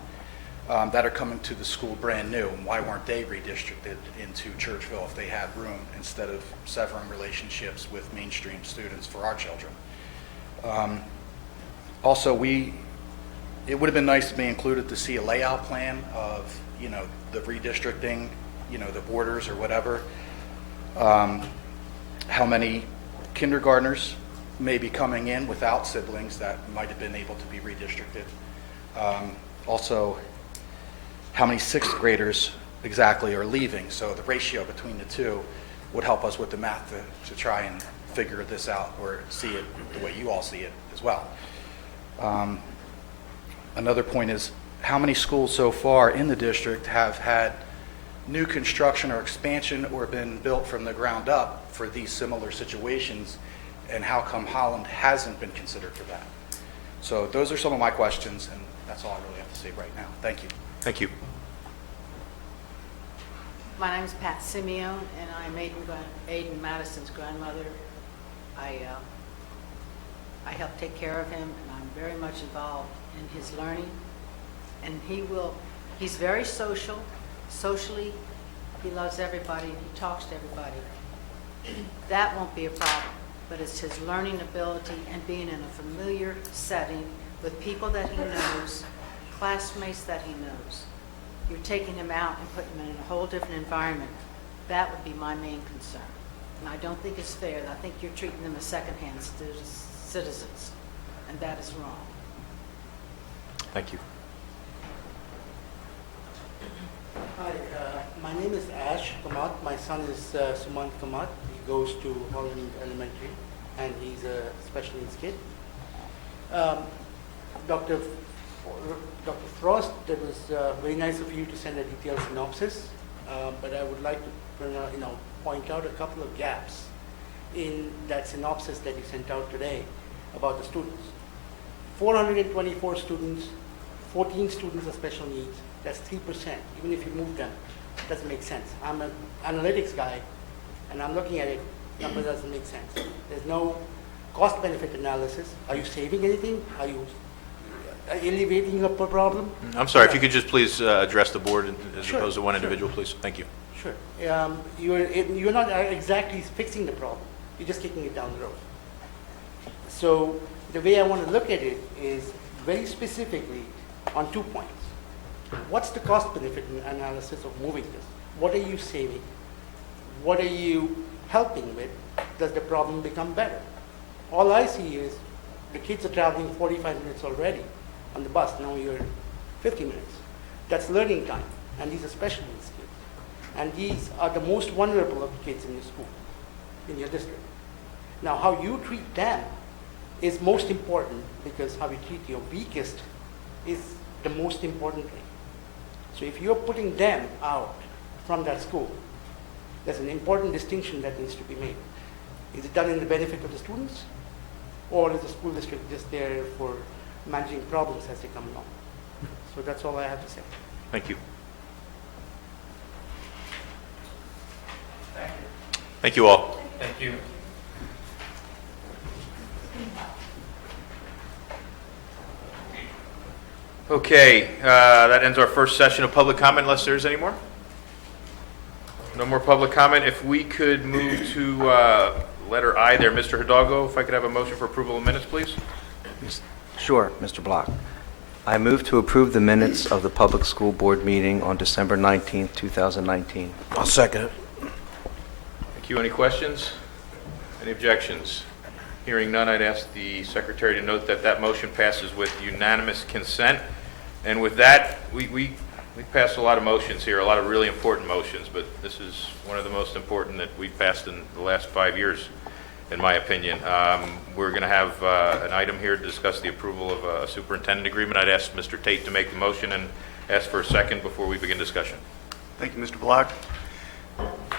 that are coming to the school brand new, and why weren't they redistricted into Churchville if they had room, instead of severing relationships with mainstream students for our children? Also, it would have been nice to be included to see a layout plan of, the redistricting, the borders or whatever. How many kindergartners may be coming in without siblings that might have been able to be redistricted. Also, how many sixth graders exactly are leaving? So the ratio between the two would help us with the math to try and figure this out, or see it the way you all see it as well. Another point is, how many schools so far in the district have had new construction or expansion or been built from the ground up for these similar situations, and how come Holland hasn't been considered for that? So those are some of my questions, and that's all I really have to say right now. Thank you. Thank you. My name is Pat Simeone, and I'm Aiden Madison's grandmother. I help take care of him, and I'm very much involved in his learning. And he's very social. Socially, he loves everybody, and he talks to everybody. That won't be a problem, but it's his learning ability and being in a familiar setting with people that he knows, classmates that he knows. You're taking him out and putting him in a whole different environment. That would be my main concern. And I don't think it's fair. I think you're treating them as secondhand citizens, and that is wrong. Thank you. Hi, my name is Ash Kamat. My son is Sumant Kamat. He goes to Holland Elementary, and he's a special needs kid. Dr. Frost, it was very nice of you to send a detailed synopsis, but I would like to point out a couple of gaps in that synopsis that you sent out today about the students. 424 students, 14 students with special needs, that's 3%. Even if you move them, it doesn't make sense. I'm an analytics guy, and I'm looking at it, number doesn't make sense. There's no cost-benefit analysis. Are you saving anything? Are you alleviating a problem? I'm sorry, if you could just please address the board as Sure, opposed to one sure. individual, please. Thank you. Sure. You're not exactly fixing the problem. You're just kicking it down the road. So the way I want to look at it is very specifically on 2 points. What's the cost-benefit analysis of moving this? What are you saving? What are you helping with? Does the problem become better? All I see is the kids are traveling 45 minutes already on the bus. Now you're 50 minutes. That's learning time, and these are special needs kids. And these are the most vulnerable of the kids in your school, in your district. Now, how you treat them is most important, because how you treat your weakest is the most important thing. So if you're putting them out from that school, there's an important distinction that needs to be made. Is it done in the benefit of the students, or is the school district just there for managing problems as they come along? So that's all I have to say. Thank you. Thank you all. Thank you. Okay, that ends our first session of public comment, unless there's any more? No more public comment. If we could move to letter I there, Mr. Hidalgo, if I could have a motion for approval of minutes, please? Sure, Mr. Block. I move to approve the minutes of the Public School Board meeting on December 19th, 2019. I'll second it. Thank you. Any questions? Any objections? Hearing none, I'd ask the secretary to note that that motion passes with unanimous consent. And with that, we passed a lot of motions here, a lot of really important motions, but this is one of the most important that we've passed in the last 5 years, in my opinion. We're going to have an item here to discuss the approval of a superintendent agreement. I'd ask Mr. Tate to make the motion and ask for a second before we begin discussion. Thank you, Mr. Block.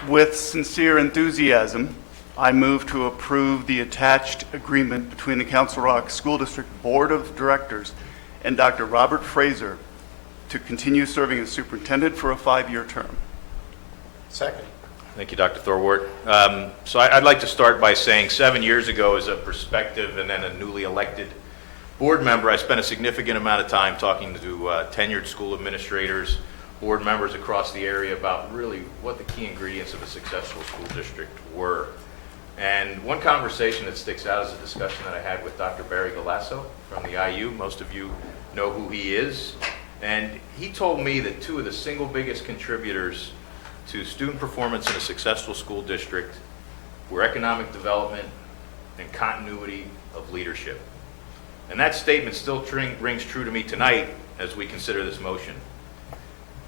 With sincere enthusiasm, I move to approve the attached agreement between the Council Rock School District Board of Directors and Dr. Robert Fraser to continue serving as superintendent for a 5-year term. Second. Thank you, Dr. Thorwart. So I'd like to start by saying 7 years ago, as a prospective and then a newly elected board member, I spent a significant amount of time talking to tenured school administrators, board members across the area about really what the key ingredients of a successful school district were. And one conversation that sticks out is a discussion that I had with Dr. Barry Galasso from the IU. Most of you know who he is. And he told me that two of the single biggest contributors to student performance in a successful school district were economic development and continuity of leadership. And that statement still rings true to me tonight as we consider this motion.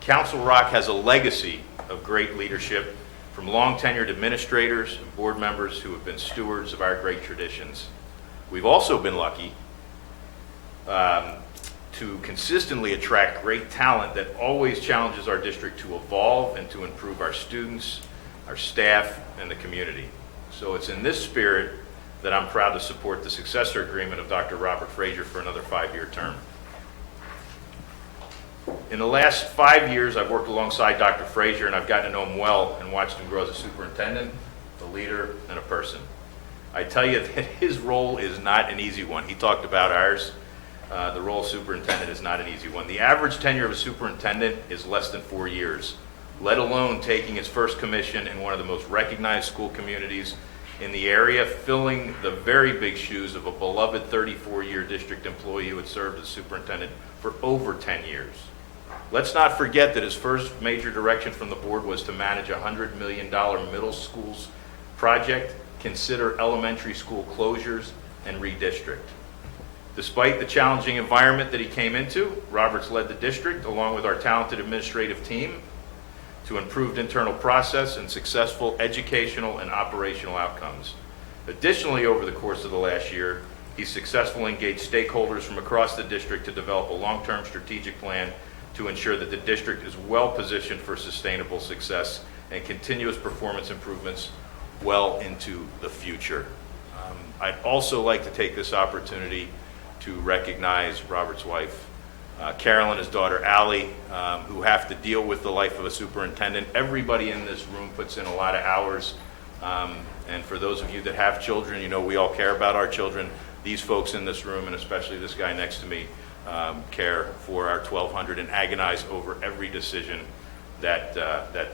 Council Rock has a legacy of great leadership from long-tenured administrators and board members who have been stewards of our great traditions. We've also been lucky to consistently attract great talent that always challenges our district to evolve and to improve our students, our staff, and the community. So it's in this spirit that I'm proud to support the successor agreement of Dr. Robert Fraser for another 5-year term. In the last 5 years, I've worked alongside Dr. Fraser, and I've gotten to know him well and watched him grow as a superintendent, a leader, and a person. I tell you that his role is not an easy one. He talked about ours. The role of superintendent is not an easy one. The average tenure of a superintendent is less than 4 years, let alone taking his first commission in one of the most recognized school communities in the area, filling the very big shoes of a beloved 34-year district employee who had served as superintendent for over 10 years. Let's not forget that his first major direction from the board was to manage a $100 million middle schools project, consider elementary school closures, and redistrict. Despite the challenging environment that he came into, Roberts led the district, along with our talented administrative team, to improved internal process and successful educational and operational outcomes. Additionally, over the course of the last year, he successfully engaged stakeholders from across the district to develop a long-term strategic plan to ensure that the district is well positioned for sustainable success and continuous performance improvements well into the future. I'd also like to take this opportunity to recognize Robert's wife, Carolyn, his daughter, Allie, who have to deal with the life of a superintendent. Everybody in this room puts in a lot of hours, and for those of you that have children, you know we all care about our children. These folks in this room, and especially this guy next to me, care for our 1,200 and agonize over every decision that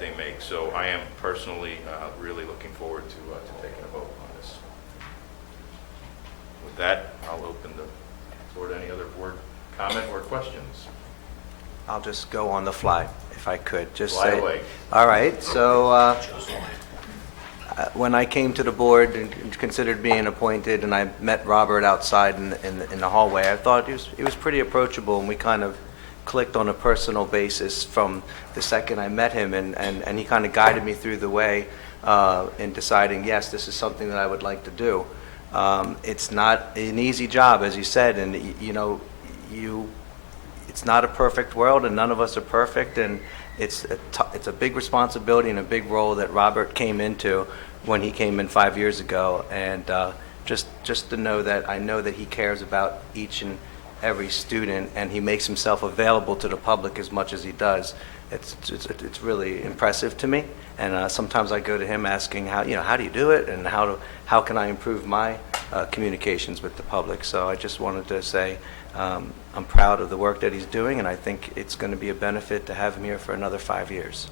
they make. So I am personally really looking forward to taking a vote on this. With that, I'll open the floor to any other board comment or questions. I'll just go on the fly, if I could. Just Fly say, away. All right, so when I came to the board and considered being appointed, and I met Robert outside in the hallway, I thought he was pretty approachable, and we kind of clicked on a personal basis from the second I met him, and he kind of guided me through the way in deciding, yes, this is something that I would like to do. It's not an easy job, as you said, and it's not a perfect world, and none of us are perfect, and it's a big responsibility and a big role that Robert came into when he came in 5 years ago, and just to know that I know that he cares about each and every student, and he makes himself available to the public as much as he does. it's really impressive to me. And sometimes I go to him asking how do you do it, and how can I improve my communications with the public. So I just wanted to say I'm proud of the work that he's doing, and I think it's going to be a benefit to have him here for another 5 years.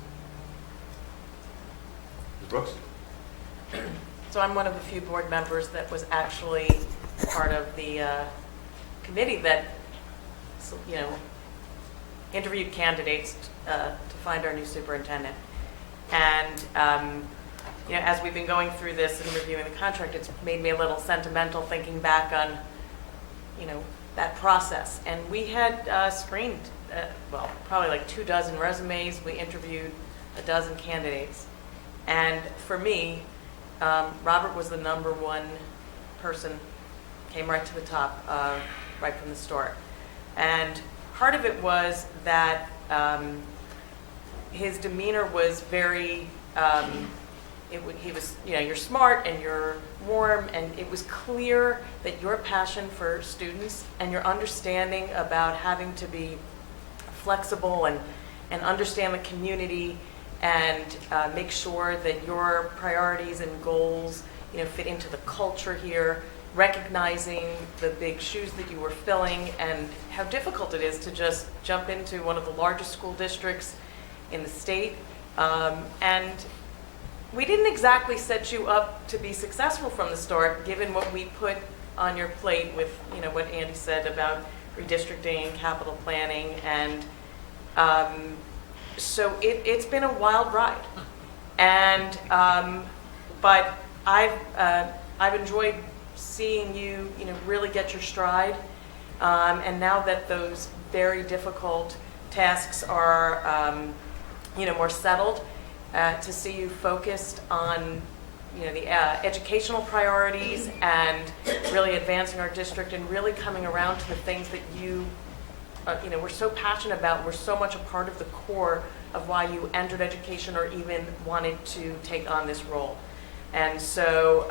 Ms. Brooks? So I'm one of the few board members that was actually part of the committee that, interviewed candidates to find our new superintendent. And, as we've been going through this and reviewing the contract, it's made me a little sentimental thinking back on, that process. And we had screened, probably like 24 resumes. We interviewed a dozen candidates. And for me, Robert was the #1 person, came right to the top, right from the start. And part of it was that his demeanor was very, he was, you're smart and you're warm, and it was clear that your passion for students and your understanding about having to be flexible and understand the community and make sure that your priorities and goals, fit into the culture here, recognizing the big shoes that you were filling and how difficult it is to just jump into one of the largest school districts in the state. And we didn't exactly set you up to be successful from the start, given what we put on your plate with, what Andy said about redistricting, capital planning, and so it's been a wild ride. And but I've enjoyed seeing you, really get your stride. And now that those very difficult tasks are, more settled, to see you focused on, the educational priorities and really advancing our district and really coming around to the things that you, we're so passionate about. We're so much a part of the core of why you entered education or even wanted to take on this role. And so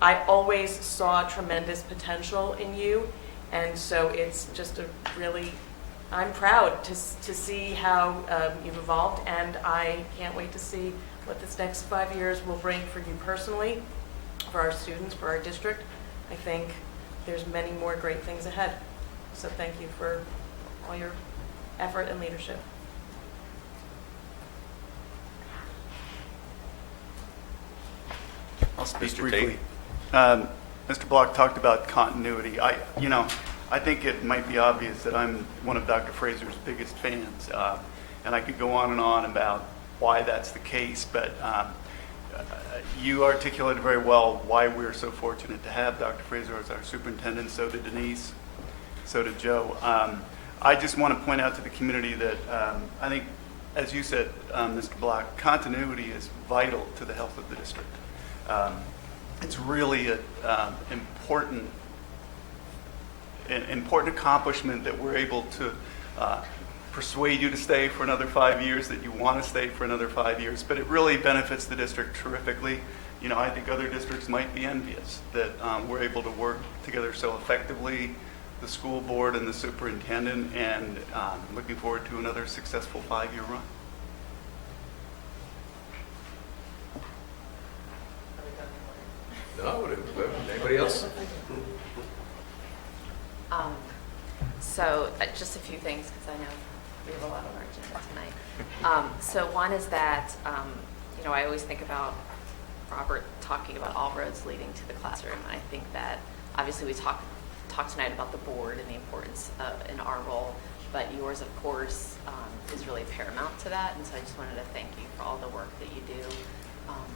I always saw tremendous potential in you, and so it's just I'm proud to see how you've evolved, and I can't wait to see what this next 5 years will bring for you personally, for our students, for our district. I think there's many more great things ahead. So thank you for all your effort and leadership. I'll speak Mr. briefly. Mr. Block talked about continuity. I think it might be obvious that I'm one of Dr. Fraser's biggest fans, and I could go on about why that's the case, but you articulated very well why we're so fortunate to have Dr. Fraser as our superintendent. So did Denise, so did Joe. I just want to point out to the community that I think, as you said, Mr. Block, continuity is vital to the health of the district. It's really an important accomplishment that we're able to persuade you to stay for another 5 years, that you want to stay for another 5 years, but it really benefits the district terrifically. I think other districts might be envious that we're able to work together so effectively, the school board and the superintendent, and looking forward to another successful 5-year run. No, anybody else? So just a few things, because I know we have a lot on our agenda tonight. So one is that, I always think about Robert talking about all roads leading to the classroom. And I think that obviously we talked tonight about the board and the importance in our role, but yours, of course, is really paramount to that. And so I just wanted to thank you for all the work that you do,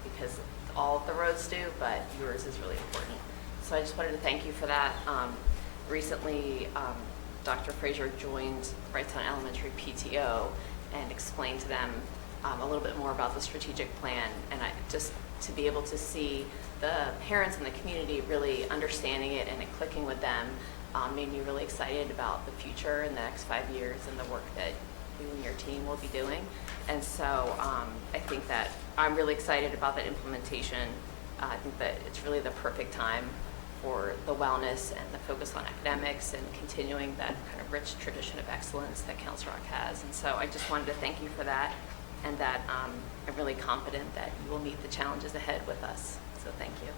because all of the roads do, but yours is really important. So I just wanted to thank you for that. Recently, Dr. Fraser joined Wrightstown Elementary PTO and explained to them a little bit more about the strategic plan, and just to be able to see the parents in the community really understanding it and it clicking with them made me really excited about the future in the next 5 years and the work that you and your team will be doing. And so I think that I'm really excited about that implementation. I think that it's really the perfect time for the wellness and the focus on academics and continuing that kind of rich tradition of excellence that Council Rock has. And so I just wanted to thank you for that, and that I'm really confident that you will meet the challenges ahead with us. So thank you.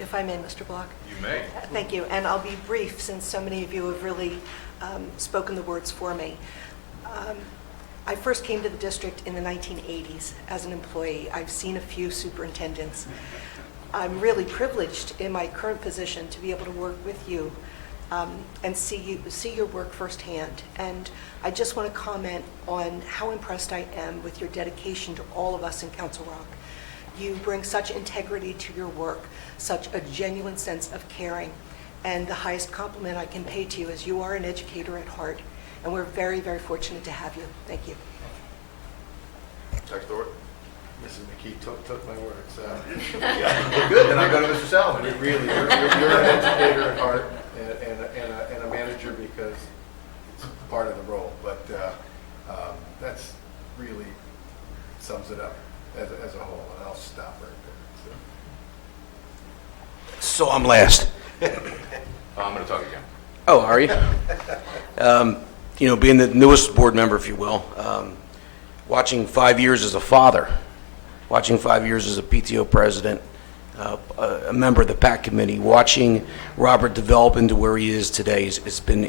If I may, Mr. Block. You may. Thank you, and I'll be brief since so many of you have really spoken the words for me. I first came to the district in the 1980s as an employee. I've seen a few superintendents. I'm really privileged in my current position to be able to work with you and see your work firsthand. And I just want to comment on how impressed I am with your dedication to all of us in Council Rock. You bring such integrity to your work, such a genuine sense of caring. And the highest compliment I can pay to you is you are an educator at heart. And we're very, very fortunate to have you. Thank you. Dr. Thorpe? Mrs. McKee took my words. Yeah. Good, then I go to Mr. Salomon. Really, you're an educator at heart and a manager because it's part of the role. But that's really sums it up as a whole. And I'll stop right there. So I'm last. I'm going to talk again. Oh, are you? You know, being the newest board member, if you will, watching 5 years as a father, watching 5 years as a PTO president, a member of the PAC committee, watching Robert develop into where he is today, it's been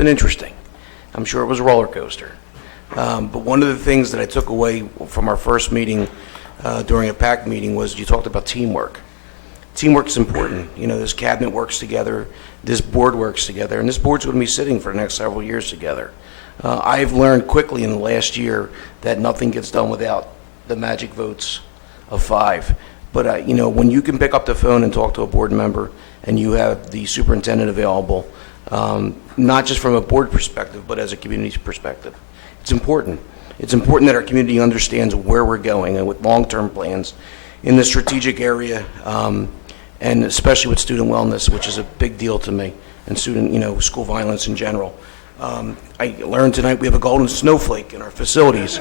interesting. I'm sure it was a roller coaster. But one of the things that I took away from our first meeting during a PAC meeting was you talked about teamwork. Teamwork's important. You know, this cabinet works together, this board works together, and this board's going to be sitting for the next several years together. I've learned quickly in the last year that nothing gets done without the magic votes of 5. But, you know, when you can pick up the phone and talk to a board member and you have the superintendent available, not just from a board perspective, but as a community perspective, it's important. It's important that our community understands where we're going and with long-term plans in the strategic area, and especially with student wellness, which is a big deal to me, and student, you know, school violence in general. I learned tonight we have a golden snowflake in our facilities.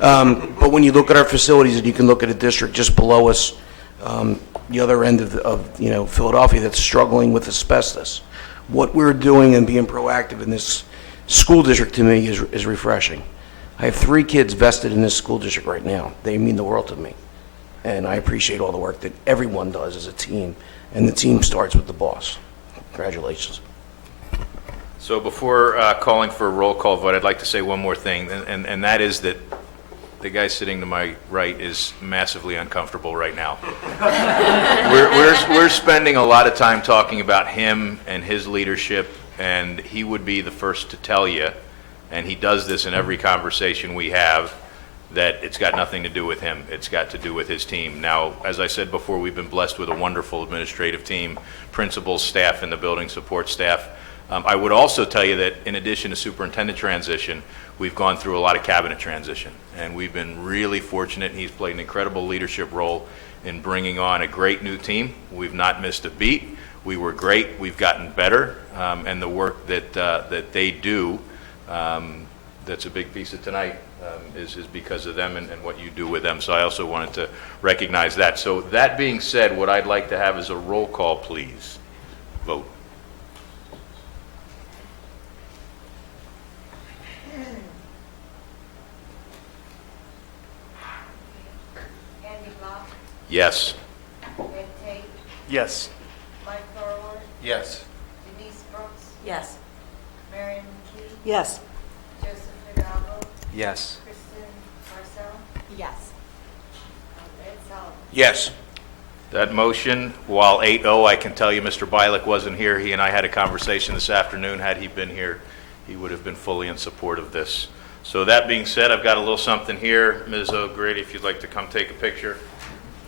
But when you look at our facilities and you can look at a district just below us, the other end of you know, Philadelphia that's struggling with asbestos, what we're doing and being proactive in this school district to me is refreshing. I have 3 kids vested in this school district right now. They mean the world to me. And I appreciate all the work that everyone does as a team, and the team starts with the boss. Congratulations. So before calling for a roll call vote, I'd like to say one more thing, and that is that the guy sitting to my right is massively uncomfortable right now. We're spending a lot of time talking about him and his leadership, and he would be the first to tell you, and he does this in every conversation we have, that it's got nothing to do with him. It's got to do with his team. Now, as I said before, we've been blessed with a wonderful administrative team, principals, staff, and the building support staff. I would also tell you that in addition to superintendent transition, we've gone through a lot of cabinet transition, and we've been really fortunate. He's played an incredible leadership role in bringing on a great new team. We've not missed a beat. We were great. We've gotten better, and the work that they do, that's a big piece of tonight, is because of them and what you do with them. So I also wanted to recognize that. So that being said, what I'd like to have is a roll call, please. Vote. Andy Block, Yes. Ed Tate, Yes. Mike Thorwald, Yes. Denise Brooks, Yes. Marion McKee, Yes. Joseph Hidalgo, Yes. Kristen Marcel, Yes. Ed Solomon. Yes. That motion, while 8-0, I can tell you Mr. Bialik wasn't here. He and I had a conversation this afternoon. Had he been here, he would have been fully in support of this. So that being said, I've got a little something here. Ms. O'Grady, if you'd like to come take a picture.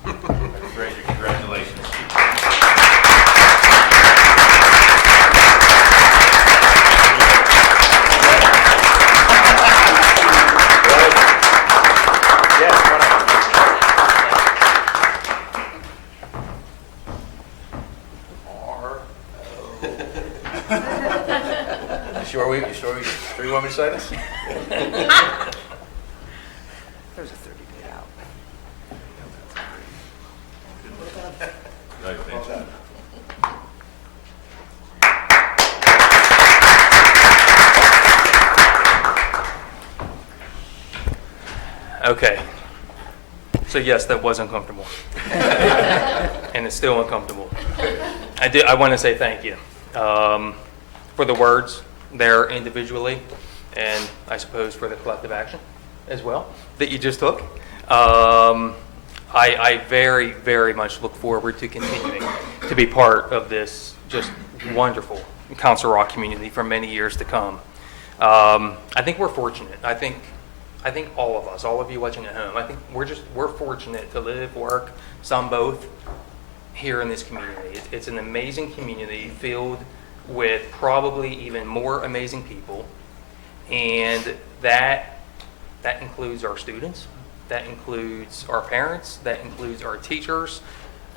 Great, congratulations. You sure you want me to say this? Okay. So yes, that was uncomfortable. And it's still uncomfortable. I want to say thank you for the words there individually, and I suppose for the collective action as well that you just took. I very, very much look forward to continuing to be part of this just wonderful Council Rock community for many years to come. I think we're fortunate. I think all of us, all of you watching at home, I think we're fortunate to live, work, some both, here in this community. It's an amazing community filled with probably even more amazing people, and that includes our students, that includes our parents, that includes our teachers,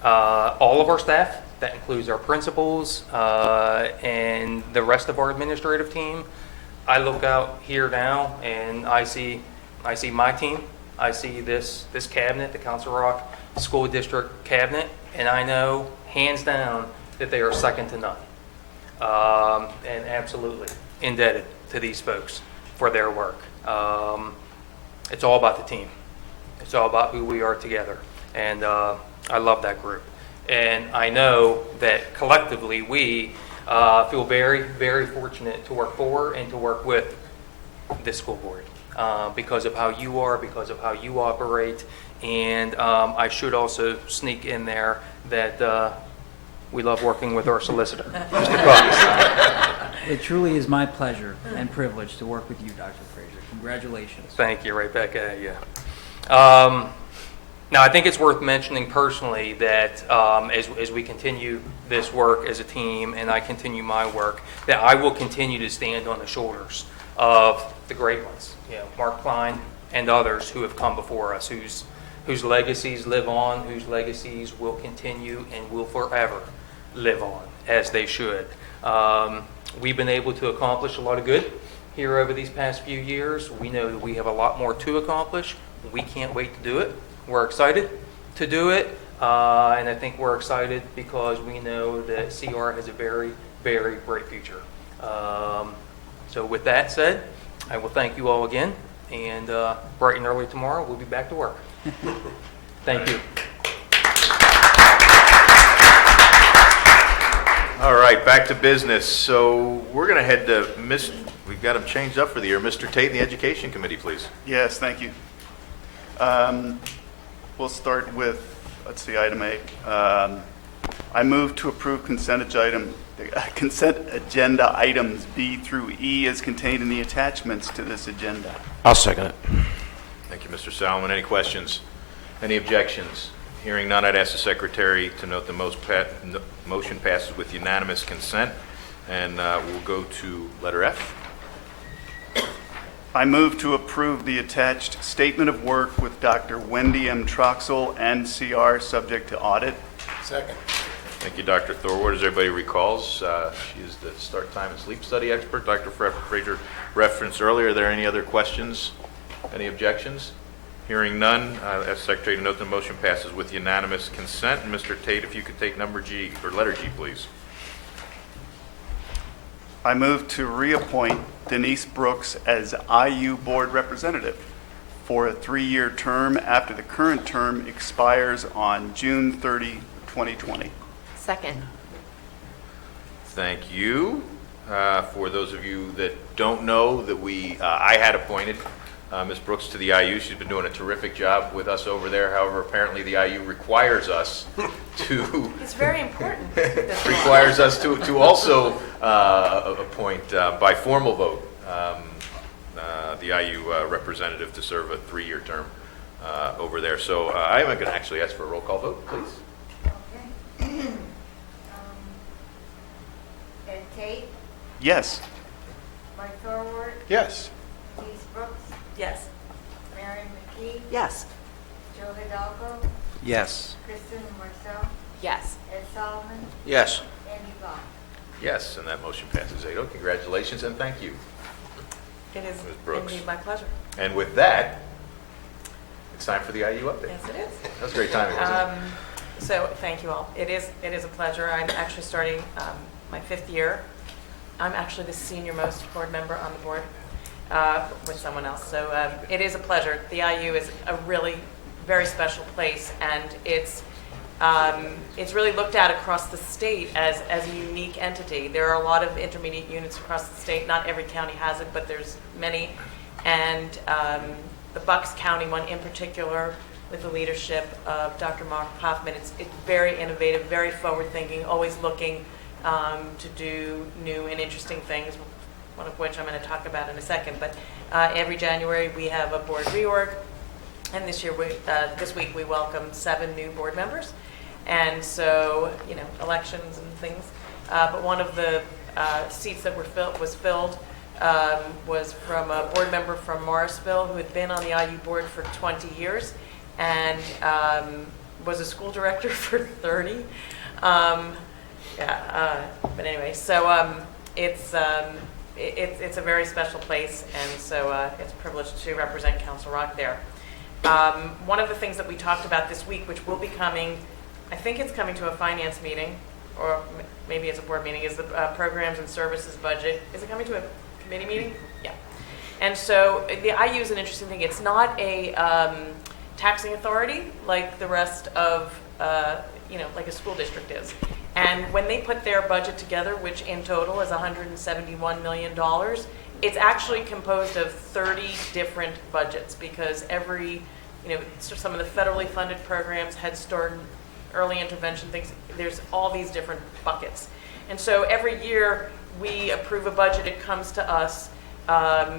all of our staff, that includes our principals, and the rest of our administrative team. I look out here now and I see my team. I see this cabinet, the Council Rock School District cabinet, and I know hands down that they are second to none. And absolutely indebted to these folks for their work. It's all about the team. It's all about who we are together. And I love that group. And I know that collectively we feel very, very fortunate to work for and to work with this school board because of how you are, because of how you operate. And I should also sneak in there that we love working with our solicitor, Mr. Cox. It truly is my pleasure and privilege to work with you, Dr. Frazier. Congratulations. Thank you, right back at you. Now, I think it's worth mentioning personally that as we continue this work as a team and I continue my work, that I will continue to stand on the shoulders of the great ones, Mark Klein and others who have come before us, whose legacies live on, whose legacies will continue and will forever live on, as they should. We've been able to accomplish a lot of good here over these past few years. We know that we have a lot more to accomplish. We can't wait to do it. We're excited to do it, and I think we're excited because we know that CR has a very, very bright future. So with that said, I will thank you all again, and bright and early tomorrow, we'll be back to work. Thank you. All right, back to business. So we're going to head to we've got him changed up for the year. Mr. Tate, the Education Committee, please. Yes, thank you. We'll start with, let's see, item A. I move to approve consent agenda items B through E as contained in the attachments to this agenda. I'll second it. Thank you, Mr. Salomon. Any questions? Any objections? Hearing none, I'd ask the Secretary to note the motion passes with unanimous consent, and we'll go to letter F. I move to approve the attached statement of work with Dr. Wendy M. Troxel and CR, subject to audit. Second. Thank you, Dr. Thorward. As everybody recalls, she is the start time and sleep study expert. Dr. Frazier referenced earlier. Are there any other questions? Any objections? Hearing none, as Secretary to note the motion passes with unanimous consent. And Mr. Tate, if you could take number G, or letter G, please. I move to reappoint Denise Brooks as IU Board Representative for a 3-year term after the current term expires on June 30, 2020. Second. Thank you. For those of you that don't know, that I had appointed Ms. Brooks to the IU. She's been doing a terrific job with us over there. However, apparently the IU requires us to It's very important. requires us to also appoint by formal vote the IU representative to serve a 3-year term over there. So I'm going to actually ask for a roll call vote, please. Okay. Ed Tate, Yes. Mike Thorward, Yes. Denise Brooks, Yes. Marion McKee, Yes. Joe Hidalgo, Yes. Kristen Marcel, Yes. Ed Solomon, Yes. Andy Bach. Yes, and that motion passes 8-0. Congratulations and thank you. It is Ms. Brooks. indeed my pleasure. And with that, it's time for the IU update. Yes, it is. That was great timing, wasn't it? So thank you all. It is a pleasure. I'm actually starting my 5th year. I'm actually the senior most board member on the board. with someone else. So it is a pleasure. The IU is a really very special place, and it's really looked at across the state as a unique entity. There are a lot of intermediate units across the state. Not every county has it, but there's many. And the Bucks County one in particular, with the leadership of Dr. Mark Hoffman, it's very innovative, very forward-thinking, always looking to do new and interesting things, one of which I'm going to talk about in a second. But every January we have a board reorg, and this week we welcome 7 new board members. And so, elections and things. But one of the seats that was filled was from a board member from Morrisville who had been on the IU board for 20 years and was a school director for 30. But anyway, so it's a very special place, and so it's a privilege to represent Council Rock there. One of the things that we talked about this week, which will be coming, I think it's coming to a finance meeting, or maybe it's a board meeting, is the programs and services budget. Is it coming to a committee meeting? Yeah. And so the IU is an interesting thing. It's not a taxing authority like the rest of, like a school district is. And when they put their budget together, which in total is $171 million, it's actually composed of 30 different budgets, because every, some of the federally funded programs, Head Start, early intervention things, there's all these different buckets. And so every year we approve a budget, it comes to us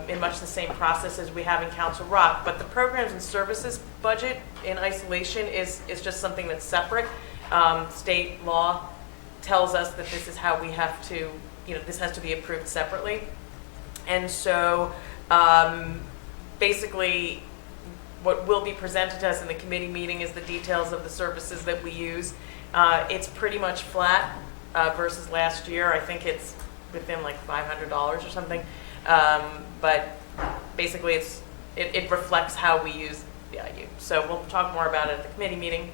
in much the same process as we have in Council Rock. But the programs and services budget in isolation is just something that's separate. State law tells us that this is how we have to, this has to be approved separately. And so basically what will be presented to us in the committee meeting is the details of the services that we use. It's pretty much flat versus last year. I think it's within like $500 or something. But basically it reflects how we use the IU. So we'll talk more about it at the committee meeting.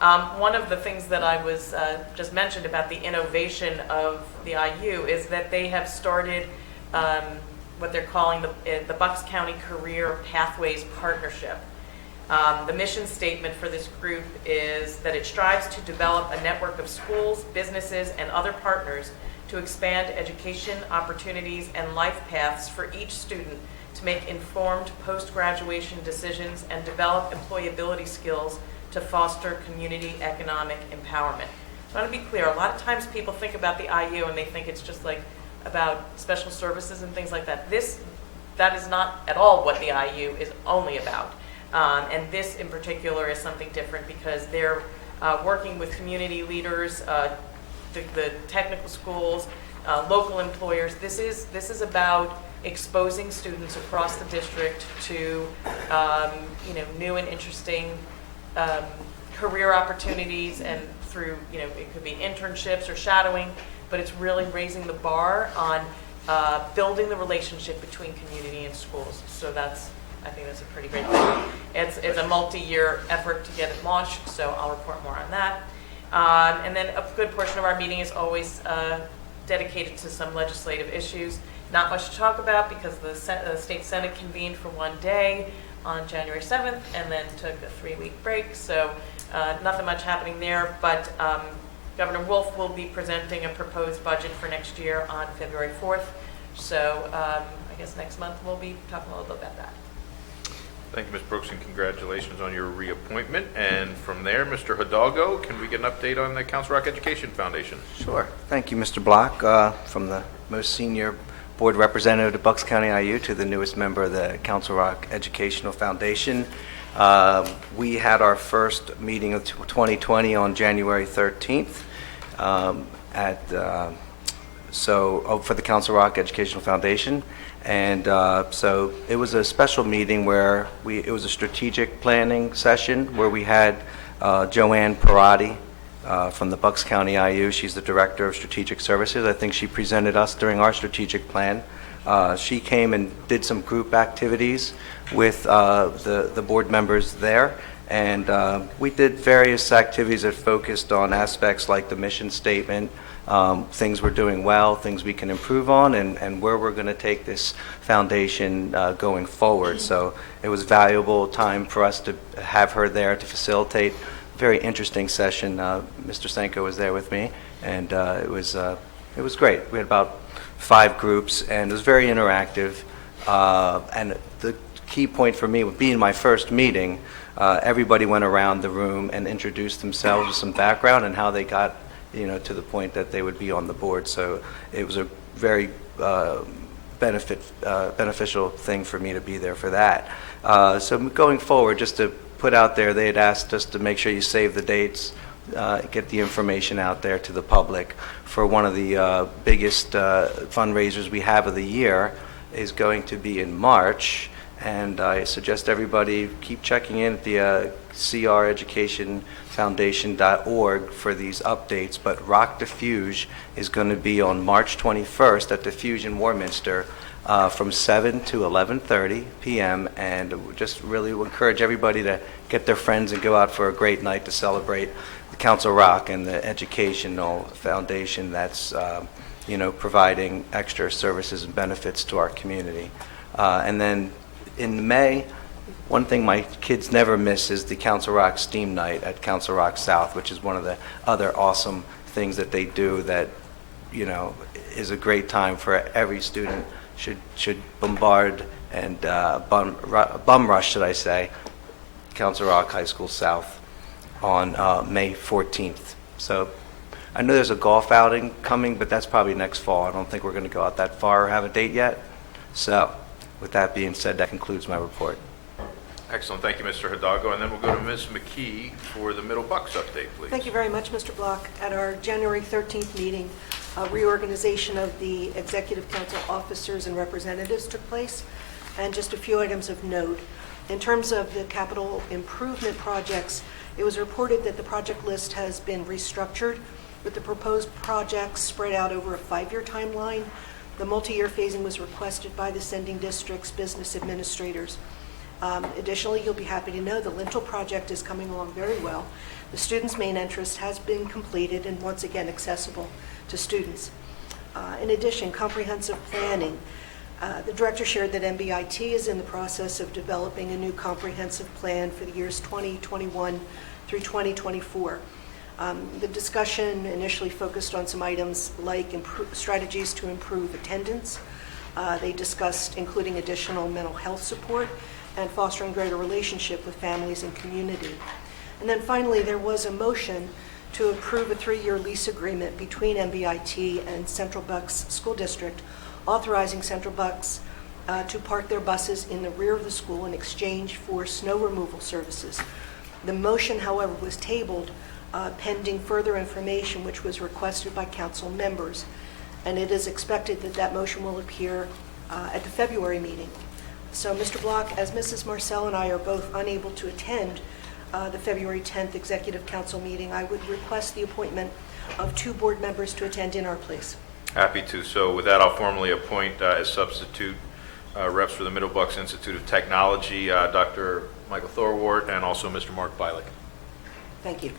One of the things that I was just mentioned about the innovation of the IU is that they have started what they're calling the Bucks County Career Pathways Partnership. The mission statement for this group is that it strives to develop a network of schools, businesses, and other partners to expand education opportunities and life paths for each student to make informed post-graduation decisions and develop employability skills to foster community economic empowerment. So I want to be clear, a lot of times people think about the IU and they think it's just like about special services and things like that. That is not at all what the IU is only about. And this in particular is something different because they're working with community leaders, the technical schools, local employers. This is about exposing students across the district to new and interesting career opportunities, and through it could be internships or shadowing, but it's really raising the bar on building the relationship between community and schools. So I think that's a pretty great thing. It's a multi-year effort to get it launched, so I'll report more on that. And then a good portion of our meeting is always dedicated to some legislative issues. Not much to talk about because the State Senate convened for one day on January 7th and then took a 3-week break, so nothing much happening there. But Governor Wolf will be presenting a proposed budget for next year on February 4th. So I guess next month we'll be talking a little bit about that. Thank you, Ms. Brooks, and congratulations on your reappointment. And from there, Mr. Hidalgo, can we get an update on the Council Rock Education Foundation? Sure. Thank you, Mr. Block. From the most senior board representative of Bucks County IU to the newest member of the Council Rock Educational Foundation. We had our first meeting of 2020 on January 13th for the Council Rock Educational Foundation. And so it was a special meeting where it was a strategic planning session where we had Joanne Parati from the Bucks County IU. She's the Director of Strategic Services. I think she presented us during our strategic plan. She came and did some group activities with the board members there. And we did various activities that focused on aspects like the mission statement, things we're doing well, things we can improve on, and where we're going to take this foundation going forward. So it was valuable time for us to have her there to facilitate. Very interesting session. Mr. Senko was there with me, and it was great. We had about 5 groups, and it was very interactive. And the key point for me, being my first meeting, everybody went around the room and introduced themselves with some background and how they got, to the point that they would be on the board. So it was a very beneficial thing for me to be there for that. So going forward, just to put out there, they had asked us to make sure you save the dates, get the information out there to the public for one of the biggest fundraisers we have of the year is going to be in March. And I suggest everybody keep checking in at the creducationfoundation.org for these updates. But Rock Diffuge is going to be on March 21st at Diffuge in Warminster from 7 to 11:30 p.m. And we just really encourage everybody to get their friends and go out for a great night to celebrate the Council Rock and the educational foundation that's providing extra services and benefits to our community. And then in May, one thing my kids never miss is the Council Rock Steam Night at Council Rock South, which is one of the other awesome things that they do that, is a great time for every student. Should bombard and bum rush, should I say, Council Rock High School South on May 14th. So I know there's a golf outing coming, but that's probably next fall. I don't think we're going to go out that far or have a date yet. So with that being said, that concludes my report. Excellent. Thank you, Mr. Hidalgo. And then we'll go to Ms. McKee for the Middle Bucks update, please. Thank you very much, Mr. Block. At our January 13th meeting, a reorganization of the Executive Council officers and representatives took place, and just a few items of note. In terms of the capital improvement projects, it was reported that the project list has been restructured with the proposed projects spread out over a 5-year timeline. The multi-year phasing was requested by the sending district's business administrators. Additionally, you'll be happy to know the Lintel project is coming along very well. The students' main entrance has been completed and once again accessible to students. In addition, comprehensive planning. The director shared that MBIT is in the process of developing a new comprehensive plan for the years 2021 through 2024. The discussion initially focused on some items like strategies to improve attendance. They discussed including additional mental health support and fostering greater relationship with families and community. And then finally, there was a motion to approve a 3-year lease agreement between MBIT and Central Bucks School District, authorizing Central Bucks to park their buses in the rear of the school in exchange for snow removal services. The motion, however, was tabled pending further information which was requested by council members. And it is expected that that motion will appear at the February meeting. So, Mr. Block, as Mrs. Marcel and I are both unable to attend the February 10th Executive Council meeting, I would request the appointment of 2 board members to attend in our place. Happy to. So with that, I'll formally appoint as substitute reps for the Middle Bucks Institute of Technology, Dr. Michael Thorwart and also Mr. Mark Bialik. Thank you.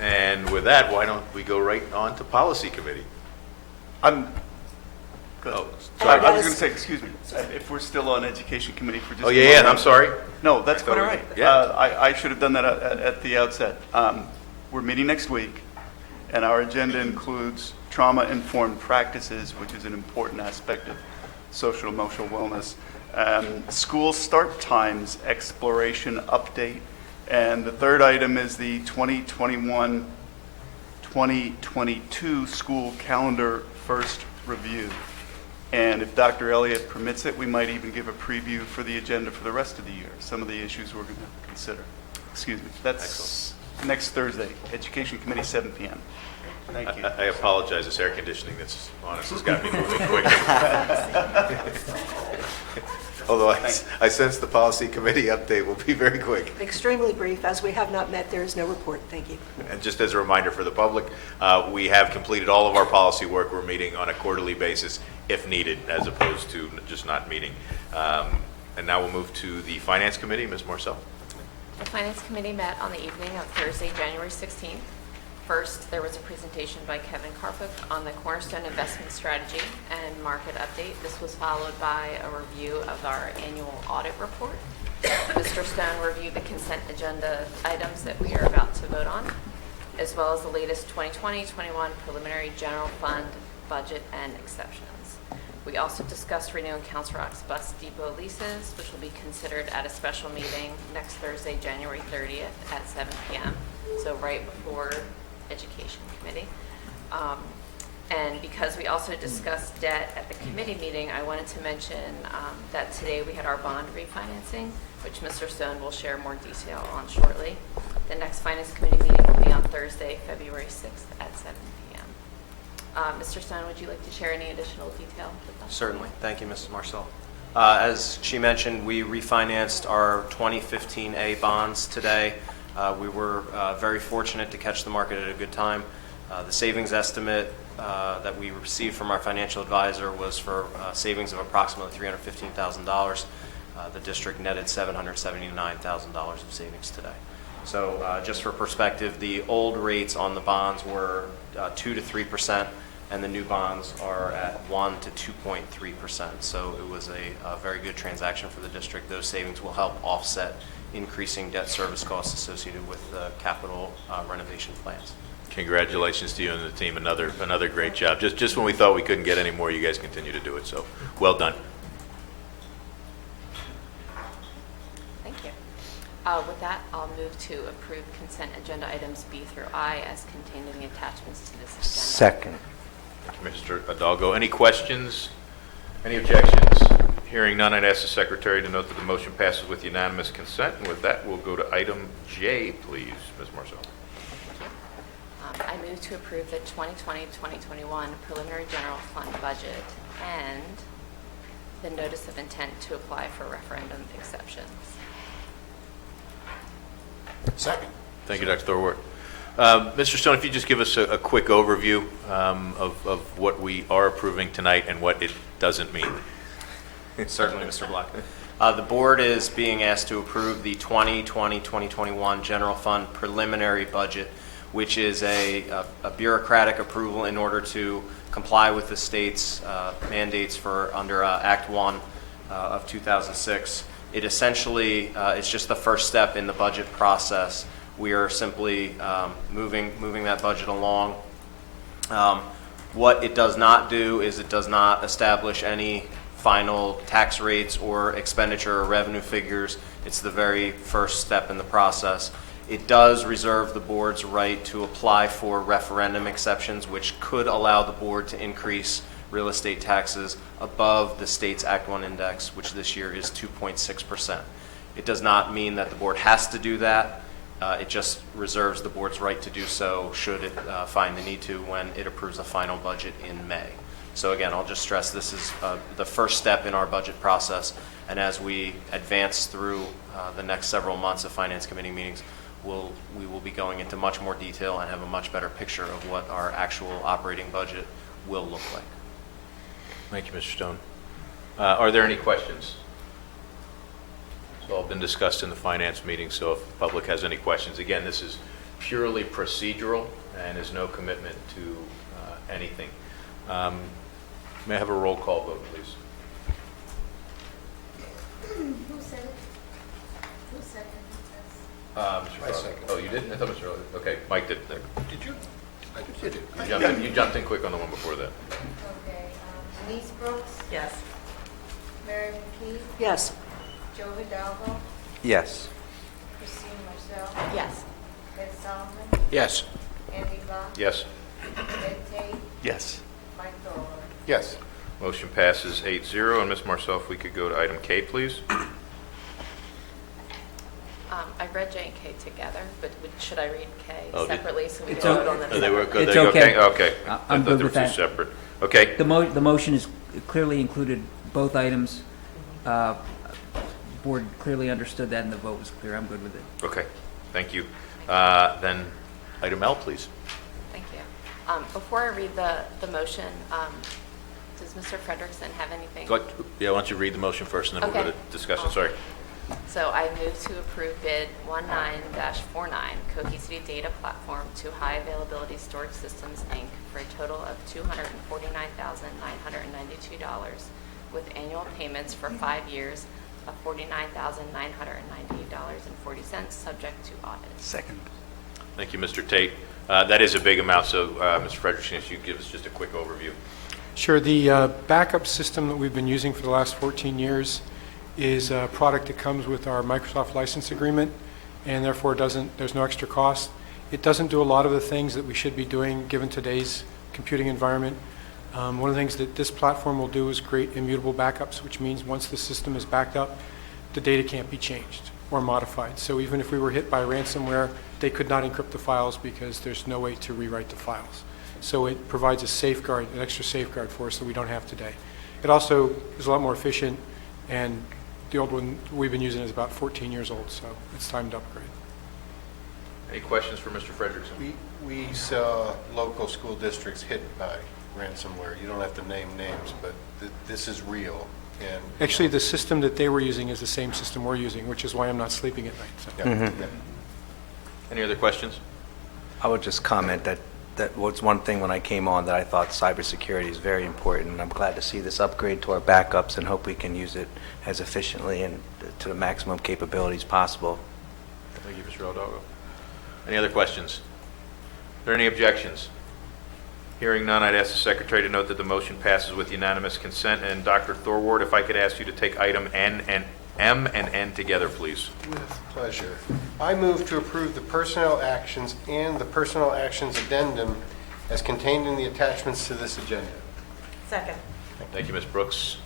And with that, why don't we go right on to Policy Committee? Oh, sorry, I was going to say, excuse me, if we're still on Education Committee for just a yeah, moment. I'm sorry. No, that's I quite thought all we- right. yeah. I should have done that at the outset. We're meeting next week, and our agenda includes trauma-informed practices, which is an important aspect of social emotional wellness, school start times exploration update, and the third item is the 2021-2022 school calendar first review. And if Dr. Elliott permits it, we might even give a preview for the agenda for the rest of the year, some of the issues we're going to consider. Excuse me. That's next Thursday, Education Committee, 7 p.m. Thank you. I apologize. This air conditioning that's on us has got me moving quick. Although I sense the Policy Committee update will be very quick. Extremely brief. As we have not met, there is no report. Thank you. And just as a reminder for the public, we have completed all of our policy work. We're meeting on a quarterly basis if needed, as opposed to just not meeting. And now we'll move to the Finance Committee. Ms. Marcel. The Finance Committee met on the evening of Thursday, January 16th. First, there was a presentation by Kevin Karpuk on the Cornerstone Investment Strategy and Market Update. This was followed by a review of our annual audit report. Mr. Stone reviewed the consent agenda items that we are about to vote on, as well as the latest 2020-21 preliminary general fund budget and exceptions. We also discussed renewing Council Rock's bus depot leases, which will be considered at a special meeting next Thursday, January 30th at 7 p.m., so right before Education Committee. And because we also discussed debt at the committee meeting, I wanted to mention that today we had our bond refinancing, which Mr. Stone will share more detail on shortly. The next Finance Committee meeting will be on Thursday, February 6th at 7 p.m. Mr. Stone, would you like to share any additional detail with us? Certainly. Thank you, Mrs. Marcel. As she mentioned, we refinanced our 2015A bonds today. We were very fortunate to catch the market at a good time. The savings estimate that we received from our financial advisor was for savings of approximately $315,000. The district netted $779,000 of savings today. So just for perspective, the old rates on the bonds were 2 to 3%, and the new bonds are at 1 to 2.3%. So it was a very good transaction for the district. Those savings will help offset increasing debt service costs associated with the capital renovation plans. Congratulations to you and the team. Another great job. Just when we thought we couldn't get any more, you guys continue to do it. So well done. Thank you. With that, I'll move to approve consent agenda items B through I as contained in the attachments to this agenda. Second. Thank you, Mr. Hidalgo. Any questions? Any objections? Hearing none, I'd ask the Secretary to note that the motion passes with unanimous consent. And with that, we'll go to item J, please, Ms. Marcel. I move to approve the 2020-2021 preliminary general fund budget and the notice of intent to apply for referendum exceptions. Second. Thank you, Dr. Thorwart. Mr. Stone, if you just give us a quick overview of what we are approving tonight and what it doesn't mean. Certainly, Mr. Black. The board is being asked to approve the 2020-2021 general fund preliminary budget, which is a bureaucratic approval in order to comply with the state's mandates for under Act 1 of 2006. It essentially is just the first step in the budget process. We are simply moving that budget along. What it does not do is it does not establish any final tax rates or expenditure or revenue figures. It's the very first step in the process. It does reserve the board's right to apply for referendum exceptions, which could allow the board to increase real estate taxes above the state's Act 1 index, which this year is 2.6%. It does not mean that the board has to do that. It just reserves the board's right to do so should it find the need to when it approves the final budget in May. So again, I'll just stress this is the first step in our budget process, and as we advance through the next several months of Finance Committee meetings, we will be going into much more detail and have a much better picture of what our actual operating budget will look like. Thank you, Mr. Stone. Are there any questions? It's all been discussed in the finance meeting, so if the public has any questions, again, this is purely procedural and is no commitment to anything. May I have a roll call vote, please? Who said it? Who seconded this? Mr. Frog. Oh, you did? I thought Mr. Early. Okay, Mike did. Did you? I did. You jumped in quick on the one before that. Okay, Denise Brooks, Yes. Mary McKee, Yes. Joe Hidalgo, Yes. Christine Marcel, Yes. Ed Solomon, Yes. Andy Bach, Yes. Ed Tate, Yes. Mike Thorwald. Yes. Motion passes 8-0. And Ms. Marcel, if we could go to item K, please. I read J and K together, but should I read K Oh, did- separately so we It's can o- vote on them Oh, they were separately? good. It's They go, okay. Okay. I'm I thought good they with were two that. separate. Okay. The motion is clearly included both items. Board clearly understood that and the vote was clear. I'm good with it. Okay. Thank you. Then item L, please. Thank you. Before I read the motion, does Mr. Frederickson have anything? Yeah, why don't you read the motion first, and then we'll go Okay. to discussion. Sorry. So I move to approve bid 19-49, Cohesity Data Platform to High Availability Storage Systems, Inc., for a total of $249,992, with annual payments for 5 years of $49,998.40, subject to audit. Second. Thank you, Mr. Tate. That is a big amount, so Mr. Frederickson, if you give us just a quick overview. Sure. The backup system that we've been using for the last 14 years is a product that comes with our Microsoft license agreement, and therefore there's no extra cost. It doesn't do a lot of the things that we should be doing given today's computing environment. One of the things that this platform will do is create immutable backups, which means once the system is backed up, the data can't be changed or modified. So even if we were hit by ransomware, they could not encrypt the files because there's no way to rewrite the files. So it provides a safeguard, an extra safeguard for us that we don't have today. It also is a lot more efficient, and the old one we've been using is about 14 years old, so it's time to upgrade. Any questions for Mr. Frederickson? We saw local school districts hit by ransomware. You don't have to name names, but this is real. And Actually, the system that they were using is the same system we're using, which is why I'm not sleeping at night. So. yeah. Any other questions? I would just comment that was one thing when I came on that I thought cybersecurity is very important, and I'm glad to see this upgrade to our backups and hope we can use it as efficiently and to the maximum capabilities possible. Thank you, Mr. Aldago. Any other questions? Are there any objections? Hearing none, I'd ask the Secretary to note that the motion passes with unanimous consent. And Dr. Thorward, if I could ask you to take item M and N together, please. With pleasure. I move to approve the personnel actions and the personnel actions addendum as contained in the attachments to this agenda. Second. Thank you, Ms. Brooks.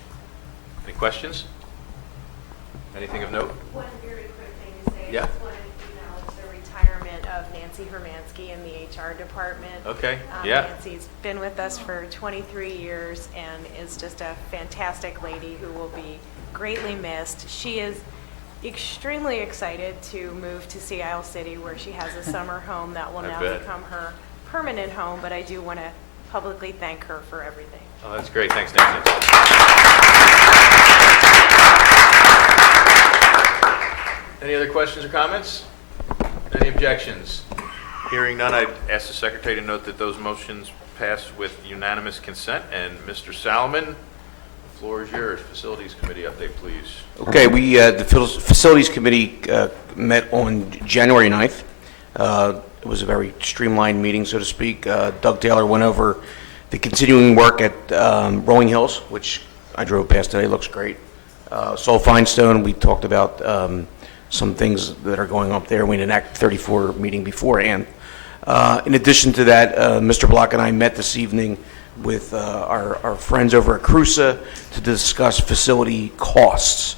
Any questions? Anything of note? One very quick thing to say. Yeah. I just wanted to acknowledge the retirement of Nancy Hermansky in the HR department. Okay, yeah. Nancy's been with us for 23 years and is just a fantastic lady who will be greatly missed. She is extremely excited to move to Sea Isle City, where she has a summer home that will I now bet. become her permanent home, but I do want to publicly thank her for everything. Oh, that's great. Thanks, Nancy. Any other questions or comments? Any objections? Hearing none, I'd ask the Secretary to note that those motions pass with unanimous consent. And Mr. Salomon, the floor is yours. Facilities Committee update, please. Okay, the Facilities Committee met on January 9th. It was a very streamlined meeting, so to speak. Doug Taylor went over the continuing work at Rolling Hills, which I drove past today, looks great. Sol Finestone, we talked about some things that are going up there. We had an Act 34 meeting beforehand. In addition to that, Mr. Block and I met this evening with our friends over at Cruza to discuss facility costs.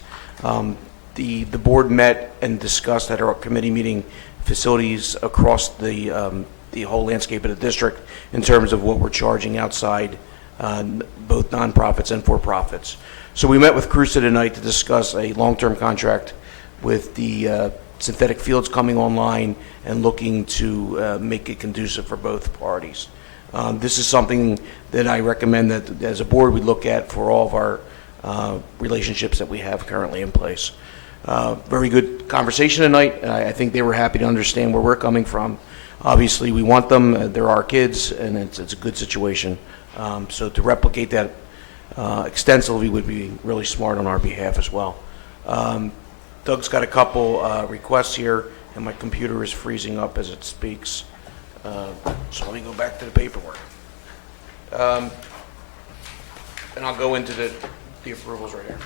The board met and discussed at our committee meeting facilities across the whole landscape of the district in terms of what we're charging outside, both nonprofits and for-profits. So we met with Cruza tonight to discuss a long-term contract with the synthetic fields coming online and looking to make it conducive for both parties. This is something that I recommend that as a board we look at for all of our relationships that we have currently in place. Very good conversation tonight. I think they were happy to understand where we're coming from. Obviously, we want them. They're our kids, and it's a good situation. So to replicate that extensively would be really smart on our behalf as well. Doug's got a couple requests here, and my computer is freezing up as it speaks. So let me go back to the paperwork. And I'll go into the approvals right here.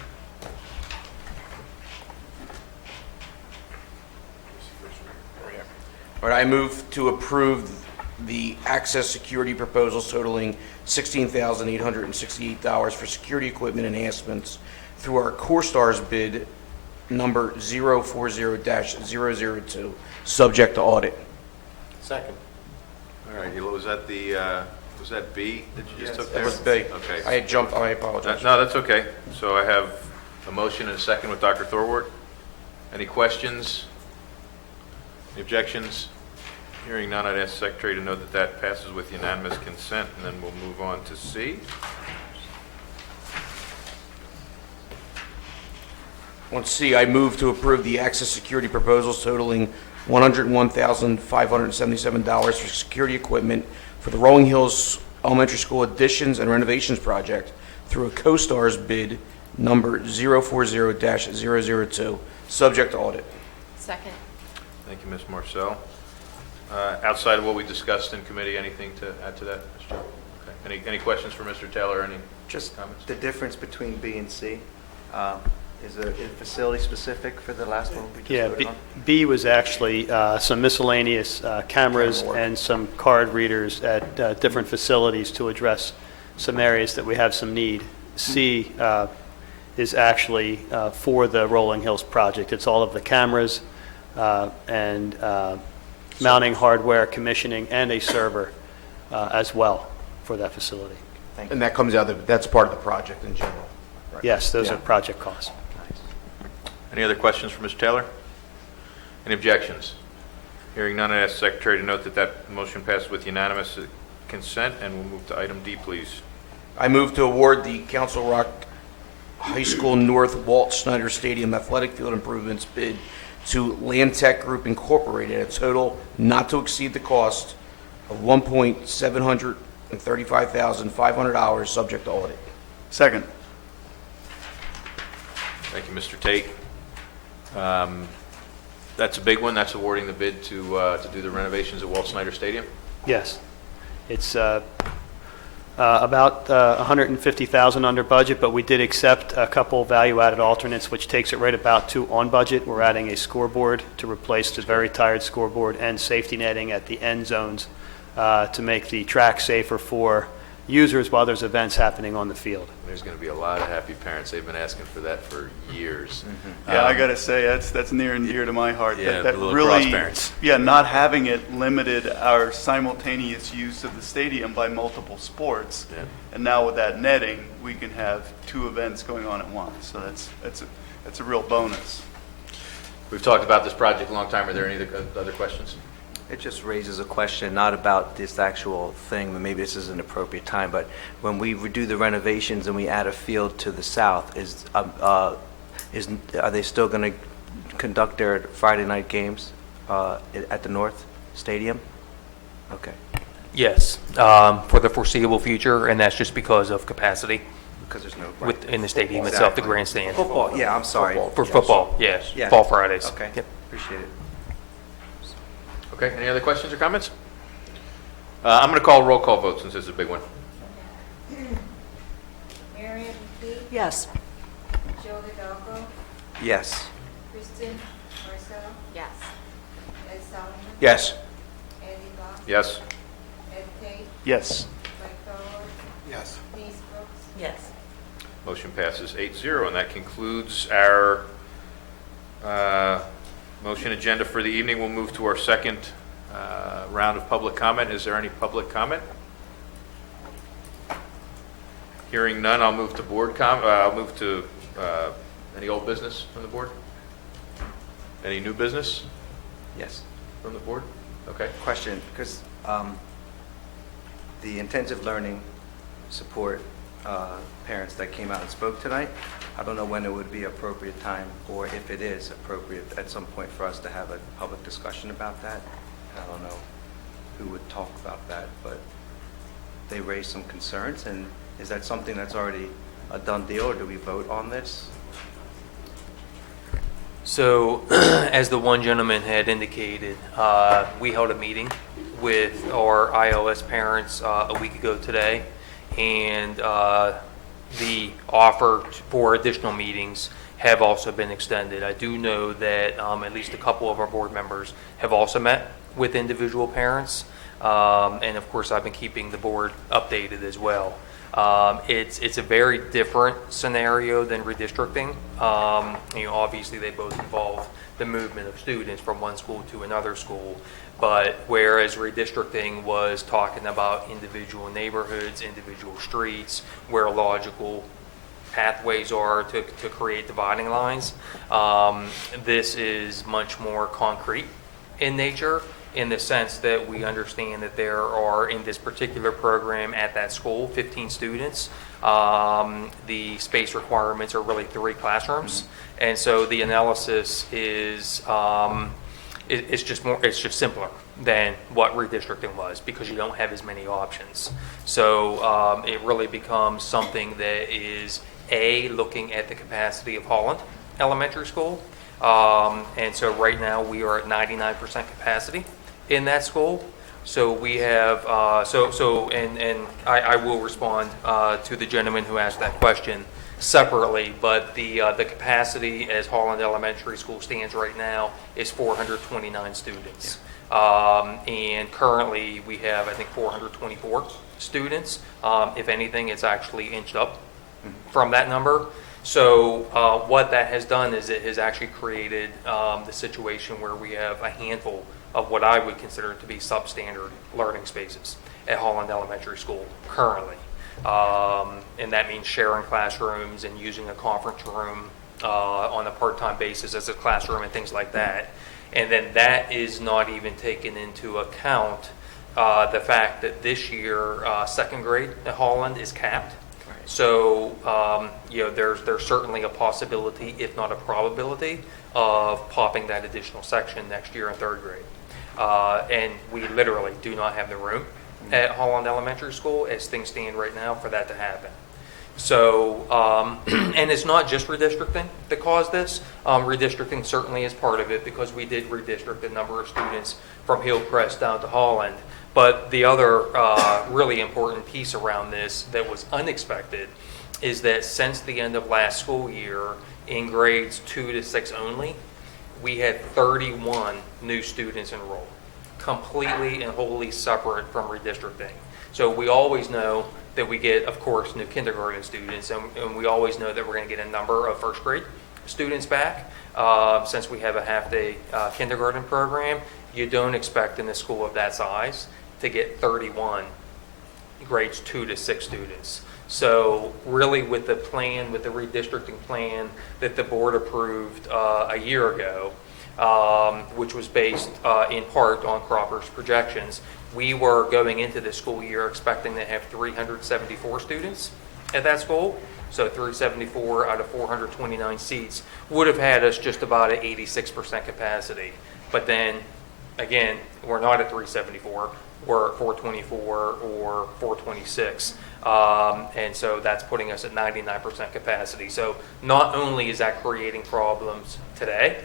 All right, I move to approve the access security proposals totaling $16,868 for security equipment enhancements through our CoreStars bid number 040-002, subject to audit. Second. All right, was that was that B that you just took That there? was B. Okay. I had jumped, I apologize. No, that's okay. So I have a motion and a second with Dr. Thorward. Any questions? Any objections? Hearing none, I'd ask the Secretary to note that that passes with unanimous consent, and then we'll move on to C. On C, I move to approve the access security proposals totaling $101,577 for security equipment for the Rolling Hills Elementary School additions and renovations project through a CoStarz bid number 040-002, subject to audit. Second. Thank you, Ms. Marcel. Outside of what we discussed in committee, anything to add to that, Mr. Chair? Okay. Any questions for Mr. Taylor? Any Just comments? the difference between B and C, is it facility specific for the last one we just Yeah, voted on? B was actually some miscellaneous cameras and some card readers at different facilities to address some areas that we have some need. C is actually for the Rolling Hills project. It's all of the cameras and mounting hardware, commissioning, and a server as well for that facility. And that comes out of, that's part of the project in general. Right. Yes, those Yeah. are project costs. Any other questions for Mr. Taylor? Any objections? Hearing none, I ask the Secretary to note that that motion passes with unanimous consent, and we'll move to item D, please. I move to award the Council Rock High School North Walt Snyder Stadium Athletic Field Improvements bid to Land Tech Group Incorporated at a total not to exceed the cost of $1,735,500, subject to audit. Second. Thank you, Mr. Tate. That's a big one. That's awarding the bid to do the renovations at Walt Snyder Stadium. Yes. It's about $150,000 under budget, but we did accept a couple value-added alternates, which takes it right about to on budget. We're adding a scoreboard to replace the very tired scoreboard and safety netting at the end zones to make the track safer for users while there's events happening on the field. There's going to be a lot of happy parents. They've been asking for that for years. Yeah, I got to say, that's near and dear to my heart. Yeah, That the little really, cross parents. yeah, not having it limited our simultaneous use of the stadium by multiple sports. Yeah. And now with that netting, we can have two events going on at once. So that's a real bonus. We've talked about this project a long time. Are there any other questions? It just raises a question, not about this actual thing, but maybe this is an appropriate time, but when we do the renovations and we add a field to the south, are they still going to conduct their Friday night games at the North Stadium? Okay. Yes, for the foreseeable future, and that's just because of capacity Because there's no... within the stadium itself, the grandstand. Football, yeah, I'm sorry. For football, yes, Yeah. fall Fridays. Okay, Yep. appreciate it. Okay, any other questions or comments? I'm going to call a roll call vote since this is a big one. Miriam McKee, Yes. Joe Hidalgo, Yes. Kristen Marcel, Yes. Ed Solomon, Yes. Andy Bach, Yes. Ed Tate, Yes. Mike Farrell, Yes. Denise Brooks, Yes. Motion passes 8-0, and that concludes our motion agenda for the evening. We'll move to our second round of public comment. Is there any public comment? Hearing none, I'll move to I'll move to any old business from the board? Any new business Yes. from the board? Okay. Question, because the intensive learning support parents that came out and spoke tonight, I don't know when it would be appropriate time, or if it is appropriate at some point for us to have a public discussion about that. I don't know who would talk about that, but they raised some concerns, and is that something that's already a done deal, or do we vote on this? So, as the one gentleman had indicated, we held a meeting with our ILS parents a week ago today, and the offer for additional meetings have also been extended. I do know that at least a couple of our board members have also met with individual parents, and of course I've been keeping the board updated as well. It's a very different scenario than redistricting. Obviously they both involve the movement of students from one school to another school, but whereas redistricting was talking about individual neighborhoods, individual streets, where logical pathways are to create dividing lines, this is much more concrete in nature, in the sense that we understand that there are, in this particular program at that school, 15 students. The space requirements are really 3 classrooms. And so the analysis is, it's just simpler than what redistricting was, because you don't have as many options. So it really becomes something that is, A, looking at the capacity of Holland Elementary School. And so right now we are at 99% capacity in that school. So we have, and I will respond to the gentleman who asked that question separately, but the capacity as Holland Elementary School stands right now is 429 students. And currently we have, I think, 424 students. If anything, it's actually inched up from that number. So what that has done is it has actually created the situation where we have a handful of what I would consider to be substandard learning spaces at Holland Elementary School currently. And that means sharing classrooms and using a conference room on a part-time basis as a classroom and things like that. And then that is not even taken into account the fact that this year second grade at Holland is capped. So, there's certainly a possibility, if not a probability, of popping that additional section next year in third grade. And we literally do not have the room at Holland Elementary School as things stand right now for that to happen. So, and it's not just redistricting that caused this. Redistricting certainly is part of it, because we did redistrict a number of students from Hillcrest down to Holland. But the other really important piece around this that was unexpected is that since the end of last school year, in grades 2 to 6 only, we had 31 new students enrolled, completely and wholly separate from redistricting. So we always know that we get, of course, new kindergarten students, and we always know that we're going to get a number of first grade students back. Since we have a half-day kindergarten program, you don't expect in a school of that size to get 31 grades 2 to 6 students. So really with the plan, with the redistricting plan that the board approved a year ago, which was based in part on Cropper's projections, we were going into the school year expecting to have 374 students at that school. So 374 out of 429 seats would have had us just about at 86% capacity. But then, again, we're not at 374. We're at 424 or 426. And so that's putting us at 99% capacity. So not only is that creating problems today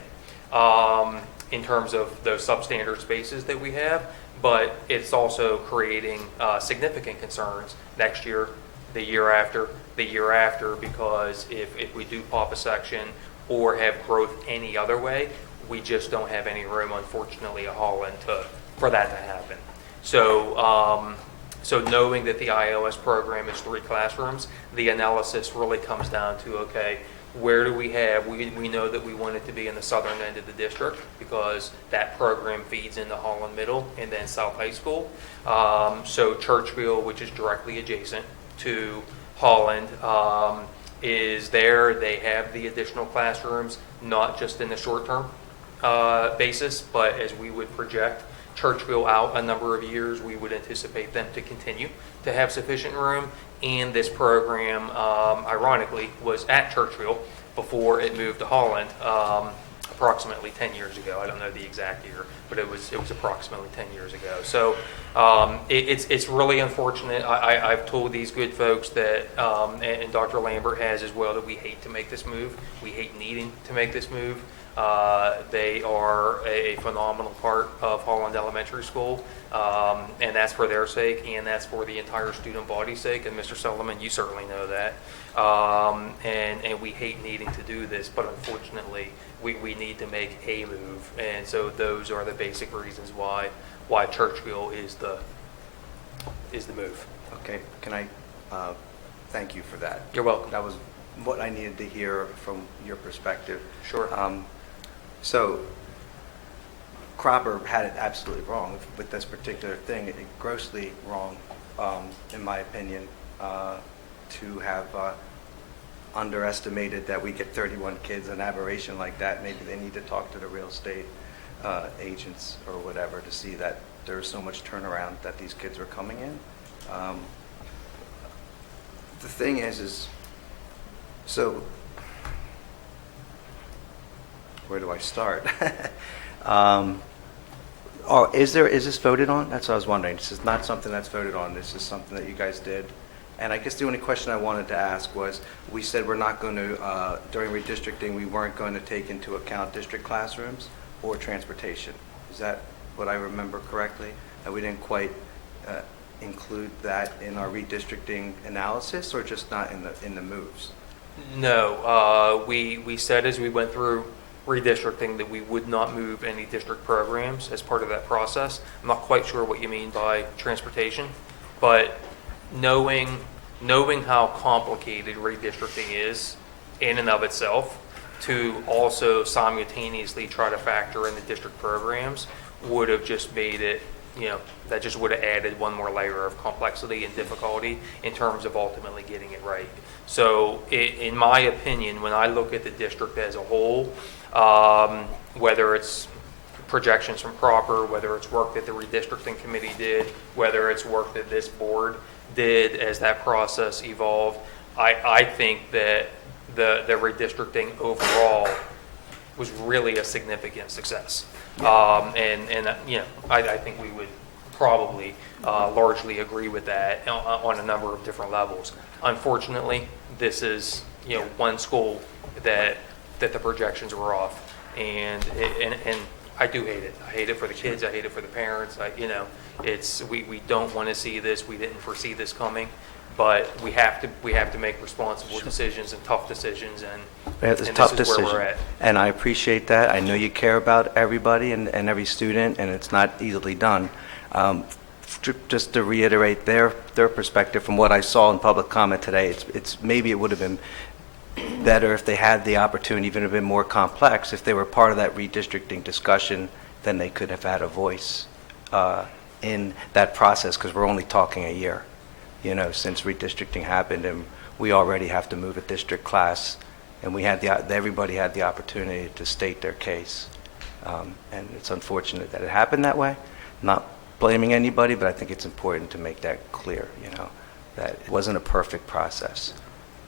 in terms of those substandard spaces that we have, but it's also creating significant concerns next year, the year after, because if we do pop a section or have growth any other way, we just don't have any room, unfortunately, at Holland for that to happen. So, so knowing that the iOS program is 3 classrooms, the analysis really comes down to, okay, where do we have, we know that we want it to be in the southern end of the district because that program feeds into Holland Middle and then South High School. So Churchville, which is directly adjacent to Holland, is there. They have the additional classrooms, not just in the short-term basis, but as we would project Churchville out a number of years, we would anticipate them to continue to have sufficient room. And this program, ironically, was at Churchville before it moved to Holland approximately 10 years ago. I don't know the exact year, but it was approximately 10 years ago. So it's really unfortunate. I've told these good folks that, and Dr. Lambert has as well, that we hate to make this move. We hate needing to make this move. They are a phenomenal part of Holland Elementary School, and that's for their sake, and that's for the entire student body's sake. And Mr. Sullivan, you certainly know that. And we hate needing to do this, but unfortunately, we need to make a move. And so those are the basic reasons why Churchville is the move. Okay, can I thank you for that? You're welcome. That was what I needed to hear from your perspective. Sure. So Cropper had it absolutely wrong with this particular thing, grossly wrong, in my opinion, to have underestimated that we get 31 kids, an aberration like that. Maybe they need to talk to the real estate agents or whatever to see that there's so much turnaround that these kids are coming in. The thing is so where do I start? Is this voted on? That's what I was wondering. This is not something that's voted on. This is something that you guys did. And I guess the only question I wanted to ask was, we said we're not going to, during redistricting, we weren't going to take into account district classrooms or transportation. Is that what I remember correctly? That we didn't quite include that in our redistricting analysis, or just not in the moves? No, we said as we went through redistricting that we would not move any district programs as part of that process. I'm not quite sure what you mean by transportation, but knowing how complicated redistricting is in and of itself, to also simultaneously try to factor in the district programs would have just made it, that just would have added one more layer of complexity and difficulty in terms of ultimately getting it right. So in my opinion, when I look at the district as a whole, whether it's projections from Cropper, whether it's work that the redistricting committee did, whether it's work that this board did as that process evolved, I think that the redistricting overall was really a significant success. I think we would probably largely agree with that on a number of different levels. Unfortunately, this is one school that the projections were off, and I do hate it. I hate it for the kids. I hate it for the parents. We don't want to see this. We didn't foresee this coming, but we have to make responsible decisions and tough decisions, and It's a and tough this is where decision, we're at. and I appreciate that. I know you care about everybody and every student, and it's not easily done. Just to reiterate their perspective from what I saw in public comment today, maybe it would have been better if they had the opportunity, even if it been more complex, if they were part of that redistricting discussion, then they could have had a voice in that process, because we're only talking a year, since redistricting happened, and we already have to move a district class, and everybody had the opportunity to state their case. And it's unfortunate that it happened that way. Not blaming anybody, but I think it's important to make that clear, that it wasn't a perfect process.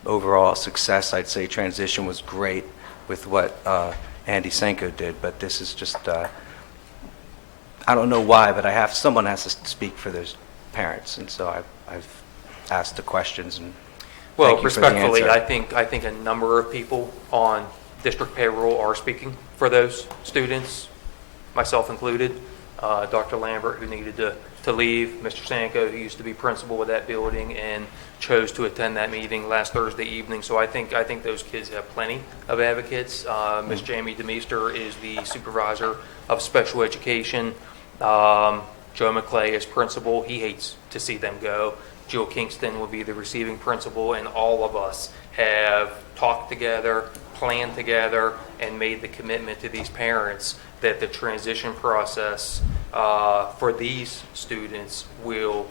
Overall success, I'd say transition was great with what Andy Senko did, but this is just, I don't know why, but someone has to speak for those parents, and so I've asked the questions, and Well, thank you for the respectfully, answer. I think a number of people on district payroll are speaking for those students, myself included. Dr. Lambert, who needed to leave, Mr. Sanko, who used to be principal of that building and chose to attend that meeting last Thursday evening. So I think those kids have plenty of advocates. Ms. Jamie DeMeester is the supervisor of special education. Joe McClay is principal. He hates to see them go. Jill Kingston will be the receiving principal, and all of us have talked together, planned together, and made the commitment to these parents that the transition process for these students will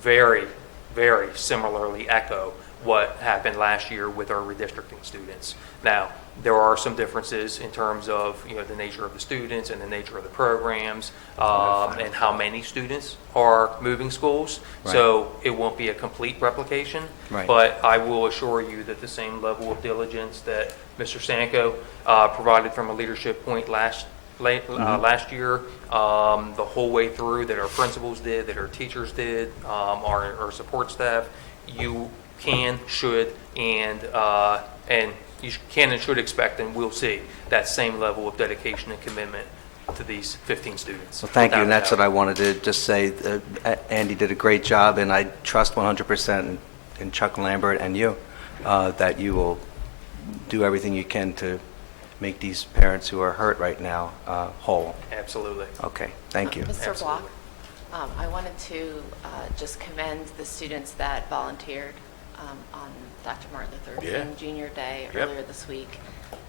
very, very similarly echo what happened last year with our redistricting students. Now, there are some differences in terms of the nature of the students and the nature of the programs, and how many students are moving schools. Right. So it won't be a complete replication. Right. But I will assure you that the same level of diligence that Mr. Sanko provided from a leadership point last year, the whole way through, that our principals did, that our teachers did, our support staff, you can, should, and you can and should expect, and will see that same level of dedication and commitment to these 15 students. Well, thank you, Without and a that's doubt. what I wanted to just say. Andy did a great job, and I trust 100% in Chuck Lambert and you, that you will do everything you can to make these parents who are hurt right now whole. Absolutely. Okay, thank you. Mr. Block, I wanted to just commend the students that volunteered on Dr. Martin Luther King Jr. Day earlier this week.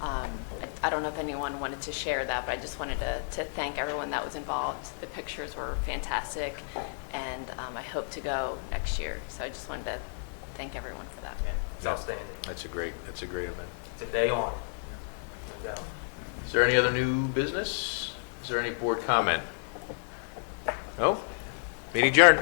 I don't know if anyone wanted to share that, but I just wanted to thank everyone that was involved. The pictures were fantastic, and I hope to go next year. So I just wanted to thank everyone for that. It's outstanding. That's a great event. It's a day on. No doubt. Is there any other new business? Is there any board comment? No? Meeting adjourned.